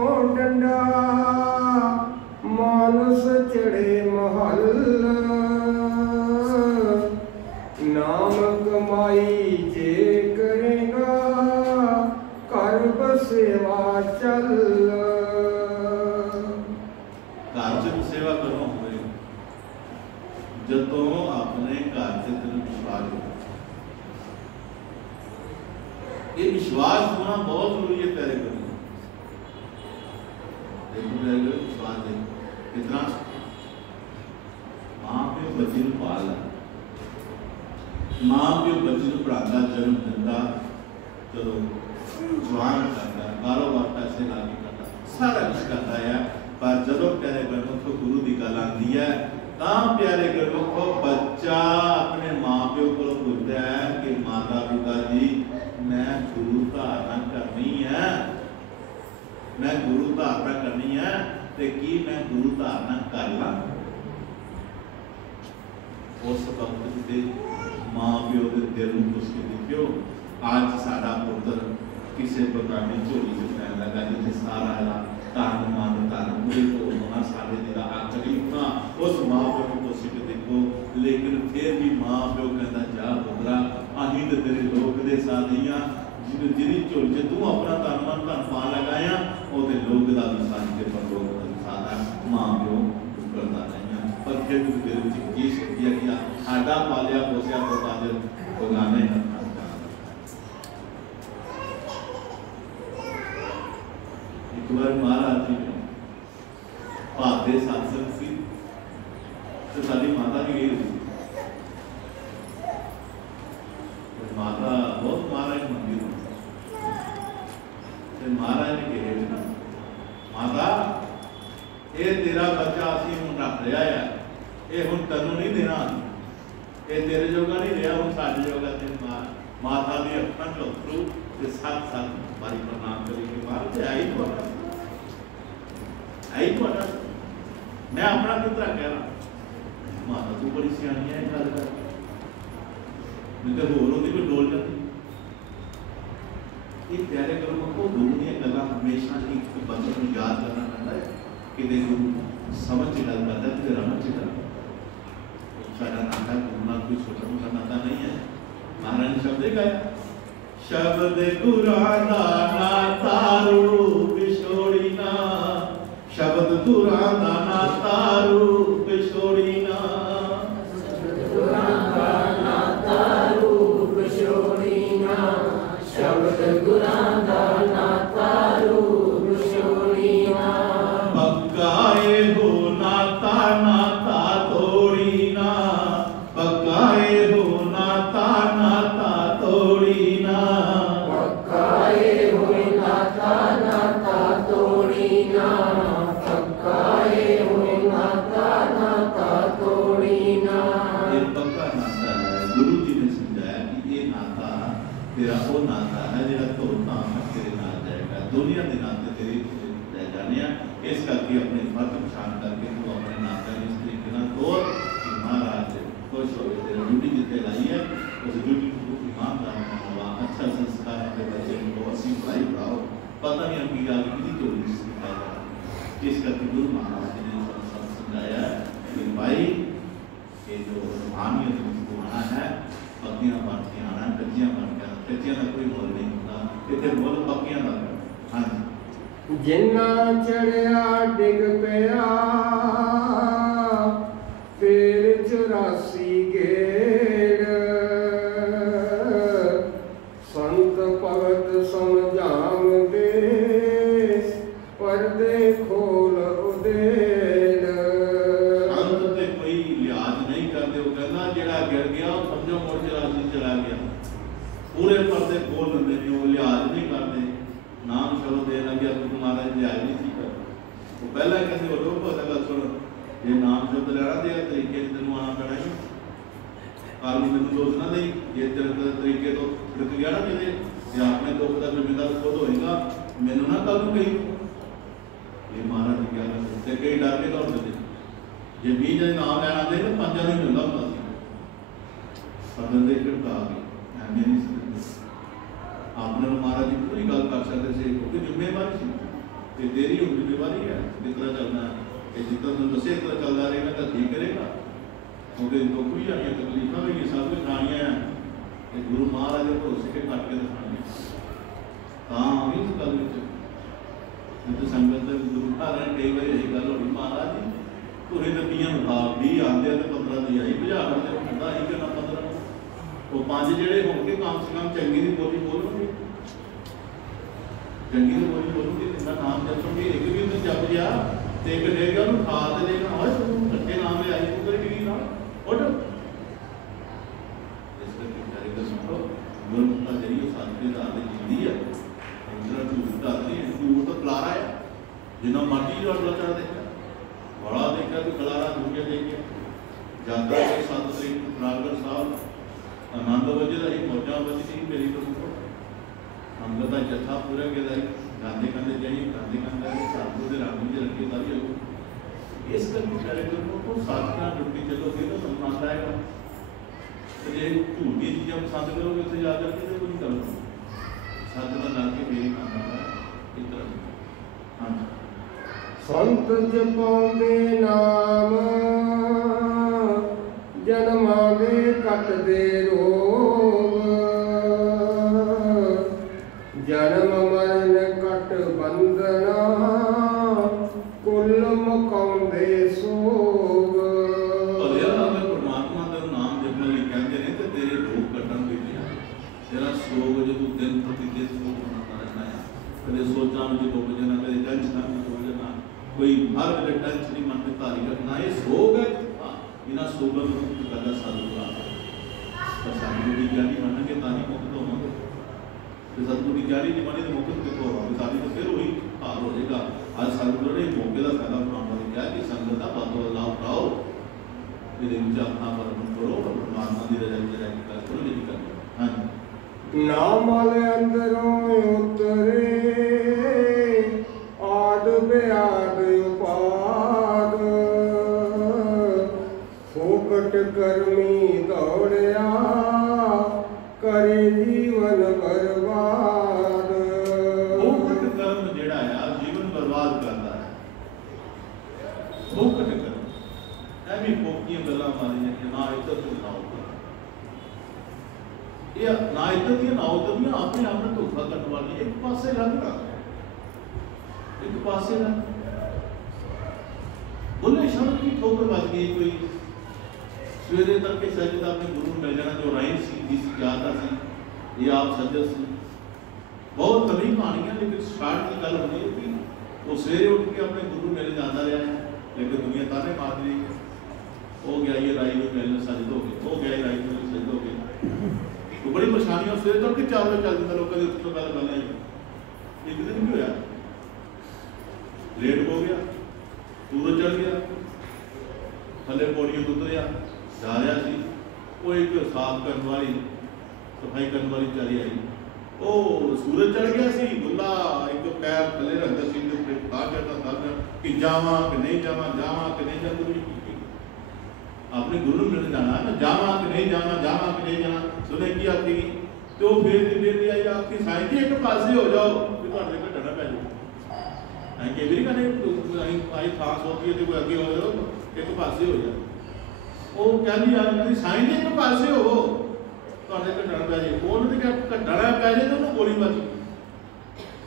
सेवा चल। घर च सेवा करो होवे जदों अपने घर से तेन विश्वास हो। ये विश्वास होना बहुत जरूरी है प्यारे करो। देखो प्यारे करो विश्वास देखो कितना मां प्यो बच्चे को पालदा, मां प्यो बच्चे को पढ़ाता, जन्म दिता, चलो जवान करता, कारोबार पैसे ला के करता, सारा कुछ करता है। पर जदों प्यारे गुरमुख गुरु की गल आती है तां प्यारे गुरमुख बच्चा अपने मां प्यो को पूछता है कि माता पिता जी मैं गुरु धारणा करनी है, मैं गुरु धारणा करनी है ते की मैं गुरु धारणा कर ला। उस वक्त के मां प्यो के दिल में कुछ देखियो आज साडा पुत्र किसी प्रकार की झोली से पैन लगा जिसे सारा तान मान तान पूरी को होना साढ़े दिला आखिरी ना उस मां प्यो को सिख देखो। लेकिन फिर भी मां प्यो कहता जा पुत्रा अहीं तो तेरे लोग दे साथियां जिहड़ी झोली से तू अपना तन मन धन पा लगाया वो तो लोग का भी साथ के पर लोग का सारा मां प्यो करता नहीं। पर फिर भी दिल में की सोचिया कि साडा पालिया पोसिया तो आज बगाने हैं। एक बार महाराज जी ने भादे सत्संग सी तो साडी माता भी गई थी। माता बहुत महाराज मंदिर महाराज ने कहे माता ये तेरा बच्चा असीं हुण रख लिया है, ये हुण तैनूं नहीं देना, ये तेरे जोगा नहीं रहा, हुण साडे जोगा। ते माता दी अखां चों अथरू ते सत बारी प्रणाम करके महाराज आई तुहाडा मैं अपना पुत्रा कह रहा माता तू बड़ी सियाणी है गल कर नहीं तो होर होंदी कोई डोल जाती। ये प्यारे गुरु को गुरु दी गल्लां हमेशा एक बंदे को याद करना पैंदा है कि देखो समझ च गल करदा ते रमन च गल साडा नाता गुरु नाल कोई छोटा मोटा नाता नहीं है। महाराज ने शब्द गाया शब्द गुरां दा नाता रूप छोड़ी ना, शब्द गुरां दा नाता रूप छोड़ी ना, शब्द गुरां दा नाता रूप छोड़ी ना, शब्द गुरां दा नाता रूप छोड़ी ना। पक्काए हो नाता नाता तोड़ी ना, पक्काए हो नाता नाता तोड़ी ना, पक्काए हो नाता नाता तोड़ी ना, पक्काए हो नाता नाता तोड़ी ना। ये पक्का नाता है। गुरु जी ने समझाया कि ये नाता तेरा वो नाता है जिहड़ा धोता तेरे नाल जाएगा, दुनिया के नाते तेरे रह जाने। इस करके अपने फर्ज पछाण करके तू अपने नाते इस तरीके नाल तोड़ कि महाराज खुश हो तेरी ड्यूटी जिते लाई है उस ड्यूटी को ईमानदार बनवा, अच्छा संस्कार अपने बच्चे को अच्छी पढ़ाई पढ़ाओ। पता नहीं अभी आगे किसी को नहीं सिखाया जा। इस करके गुरु महाराज जी ने समझाया कि भाई ये जो रूहानियत को आना है पक्कियां बन के आना, कच्चियां बन के आना, कच्चियां का कोई मोल नहीं होता, इतने मोल पक्कियां का करना। हाँ जी जिन्ना चढ़िया डिग पिया फिर 84 गेड़, संत भगत समझाम दे पर्दे खोल उदेड़। संत ते कोई लिहाज नहीं करते, वो कहना जेड़ा गिर गया समझो मुड़ 84 चला गया, पूरे पर्दे खोल लेंदे ने, वो लिहाज नहीं करते। नाम शब्द देना गया तो तुम्हारा लिहाज नहीं सी कर। वो पहला कहते हो लोग पता गल सुन ये नाम शब्द लेना दे तरीके से तेन आना पैना ही कल मैं दोष ना नहीं ये तेरे तरीके तो रुक गया ना मेरे या अपने दुख का जिम्मेदार खुद होएगा मैनू ना कल कही ये महाराज ने क्या करते कई डर के दौड़ देते जे 20 जने नाम लेना दे तो 5 जने मिलता होता सदन दे घटका गई मेरी आपने महाराज जी पूरी गल कर सकते थे क्योंकि जिम्मेवारी सी कि तेरी हुण जिम्मेवारी है जितना चलना है जितना तुम दसे इतना चलता रहेगा तो ठीक करेगा क्योंकि दुख भी आनी तकलीफा भी ये सब कुछ खानिया है गुरु महाराज भरोसे के कट के दिखाने भी इस गल 20 आते हैं तो 15 की आई, 50 आते ठंडा ही कि 15, वो 5 जोड़े होंगे कम से कम चंगी की बोली बोलोगे, चंगी की बोली बोलोगे, इनका नाम जपोगे। एक भी उन्हें जप गया तो एक डे गया खा तो लेना और कट्टे नाम ले आई तू करी ना उठ। इस करके बेचारे का सुनो गुरमुख का जरिए शांति का आदि जिंदी है, इंद्र झूठ का आदि झूठ तो खिलारा है, जिन्ना मर्जी जो अगला चढ़ देखा बड़ा देखा तो खिलारा दुनिया देखे। यात्रा के 7 तरीक को राजगढ़ साहब आनंद वजे का ही मौजा बजी थी मेरी तो सुनो अंगत का जत्था पूरा गया गांधी कंधे जाइए गांधी कंधे साधु के राम जी रखी तारी हो। इस करके कार्यक्रमों को साधना जुड़ती चलोगे तो सम्मान आएगा। तो ये झूठी चीज़ें पसंद करोगे उसे याद करके तो कुछ करो साधना ला के मेरी काम है इस तरह। हाँ संत जपांदे नाम जन्मावे कटदे रोग, जन्म मरण कट बंधना कुल मुकाउंदे सोग। और यार अगर परमात्मा का नाम जपने लिए कहते हैं तो तेरे रोग कटन भी नहीं आए। तेरा सोग जो तू दिन प्रतिदिन सोग बनाता रहना है, कभी सोचना मुझे डूब जाना, कभी टेंशन में डूब जाना, कोई हर वे टेंशन ही मन में तारी रखना, ये सोग है। बिना सोग में गला साधु का पर साधु की ज्ञानी मानेंगे तानी मुक्त होंगे, तो सतगुरु की ज्ञानी नहीं माने तो मुक्त कितों होगा, साधी तो फिर वही हाल हो जाएगा। आज सतगुरु ने मौके का फायदा उठाने वाले क्या कि संगत का बातों लाभ उठाओ, फिर इनसे अपना वर्णन करो और परमात्मा की रजा की रजा कर करो यही करना। हाँ नाम वाले अंदरों उतरे आद बेआद उपाद, फोकट कर्मी दौड़या करे जीवन बर्बाद। फोकट कर्म जेड़ा है जीवन बर्बाद करता है। फोकट कर्म ऐवी फोकियां गल्लां मारियां कि ना इज्जत ना उतर, ये ना इज्जत ना उतर अपने आप में धोखा करने वाली एक पासे लगना, एक पासे लग बोले शब्द की ठोकर बज गई। कोई सवेरे तक के सजदा अपने गुरु मिल जाना जो राइन सी जिस ज्यादा सी ये आप सजद सी बहुत कभी कहानियां, लेकिन स्टार्ट की गल होनी है कि वो सवेरे उठ के अपने गुरु मिल जाता रहा है, लेकिन दुनिया ताने मार रही है। हो गया ये राई में मिलने सजद हो गए, हो गया ये राई में सजद हो गए, तो बड़ी परेशानियां सवेरे तक के 4 बजे चल जाता लोगों के उत्तर गल गल एक दिन भी होया लेट हो गया, सूरज चढ़ गया, थले पौड़ियों उतरिया जा रहा सी, वो एक साफ करने वाली सफाई करने वाली चली आई, वो सूरज चढ़ गया सी, बुला एक पैर थले रखता सी के बाहर जाता था कि जावा कि नहीं जावा, जावा कि नहीं जावा, अपने गुरु मिल जाना है ना, जावा कि नहीं जाना, जावा कि नहीं जाना, सुने की आती तो फिर आई आपकी साईं जी एक पासे हो जाओ फिर ਤੁਹਾਡੇ ਕੋਲ ਡਰਨਾ ਪੈ ਜਾਊ। ਐਂ ਕਿ ਵੀ ਕਹਿੰਦੇ ਆਈ ਥਾਂ ਸੋਚੀ ਤੇ ਕੋਈ ਅੱਗੇ ਹੋ ਜਾਓ ਇੱਕ ਪਾਸੇ ਹੋ ਜਾ, ਉਹ ਕਹਿੰਦੀ ਆ ਕਹਿੰਦੀ ਸਾਈਂ ਜੀ ਇੱਕ ਪਾਸੇ ਹੋਵੋ ਤੁਹਾਡੇ ਕੋਲ ਡਰਨਾ ਪੈ ਜਾਏ। ਉਹਨੂੰ ਤੇ ਕਿ ਡਰਨਾ ਪੈ ਜਾਏ ਤਾਂ ਉਹਨੂੰ ਗੋਲੀ ਵੱਜ ਗਈ,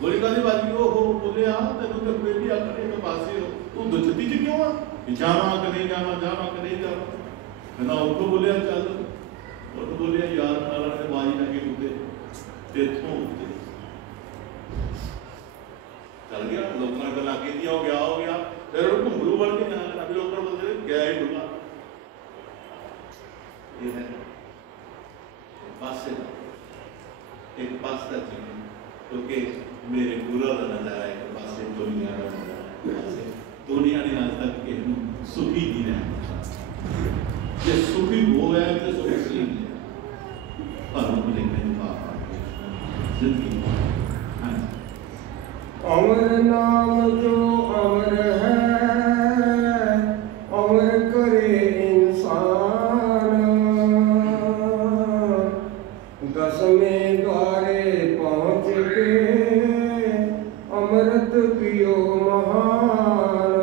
ਗੋਲੀ ਕਾਹਦੀ ਵੱਜ ਗਈ, ਉਹ ਬੋਲਿਆ ਤੈਨੂੰ ਤਾਂ ਕੋਈ ਵੀ ਆਖਣੇ ਇੱਕ ਪਾਸੇ ਹੋ, ਤੂੰ ਦੁੱਛਤੀ ਚ ਕਿਉਂ ਆ ਜਾਵਾਂ ਕਿ ਨਹੀਂ ਜਾਵਾਂ, ਜਾਵਾਂ ਕਿ ਨਹੀਂ ਜਾਵਾਂ, ਕਹਿੰਦਾ ਉਹ ਬੋਲਿਆ ਚੱਲ, ਉਹ ਬੋਲਿਆ ਯਾਰ ਨਾਲ ਨੇ ਬਾਜੀ ਲੱਗੇ ਉੱਤੇ ਤੇ ਇੱਥੋਂ ਉੱਤੇ चल गया, लोगों ने लाके दिया हो गया, फिर वो घुंगरू बन के जाना अभी लोग बोलते गया ही डूबा। ये है पासे एक पासा जीवन, क्योंकि मेरे पूरा का नजारा एक पासे दुनिया का नजारा, दुनिया ने आज तक के सुखी नहीं रहा, ये सुखी वो है कि सुखी नहीं पर उन्हें जिंदगी अमर नाम जो अमर है अमर करे इंसान, दसवें द्वारे पहुँच के अमृत पियो महान,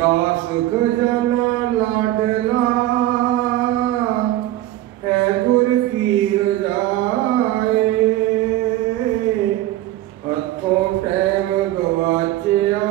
दास खजाना लाडला है गुर की रजाए, हथों टैम गवाचिया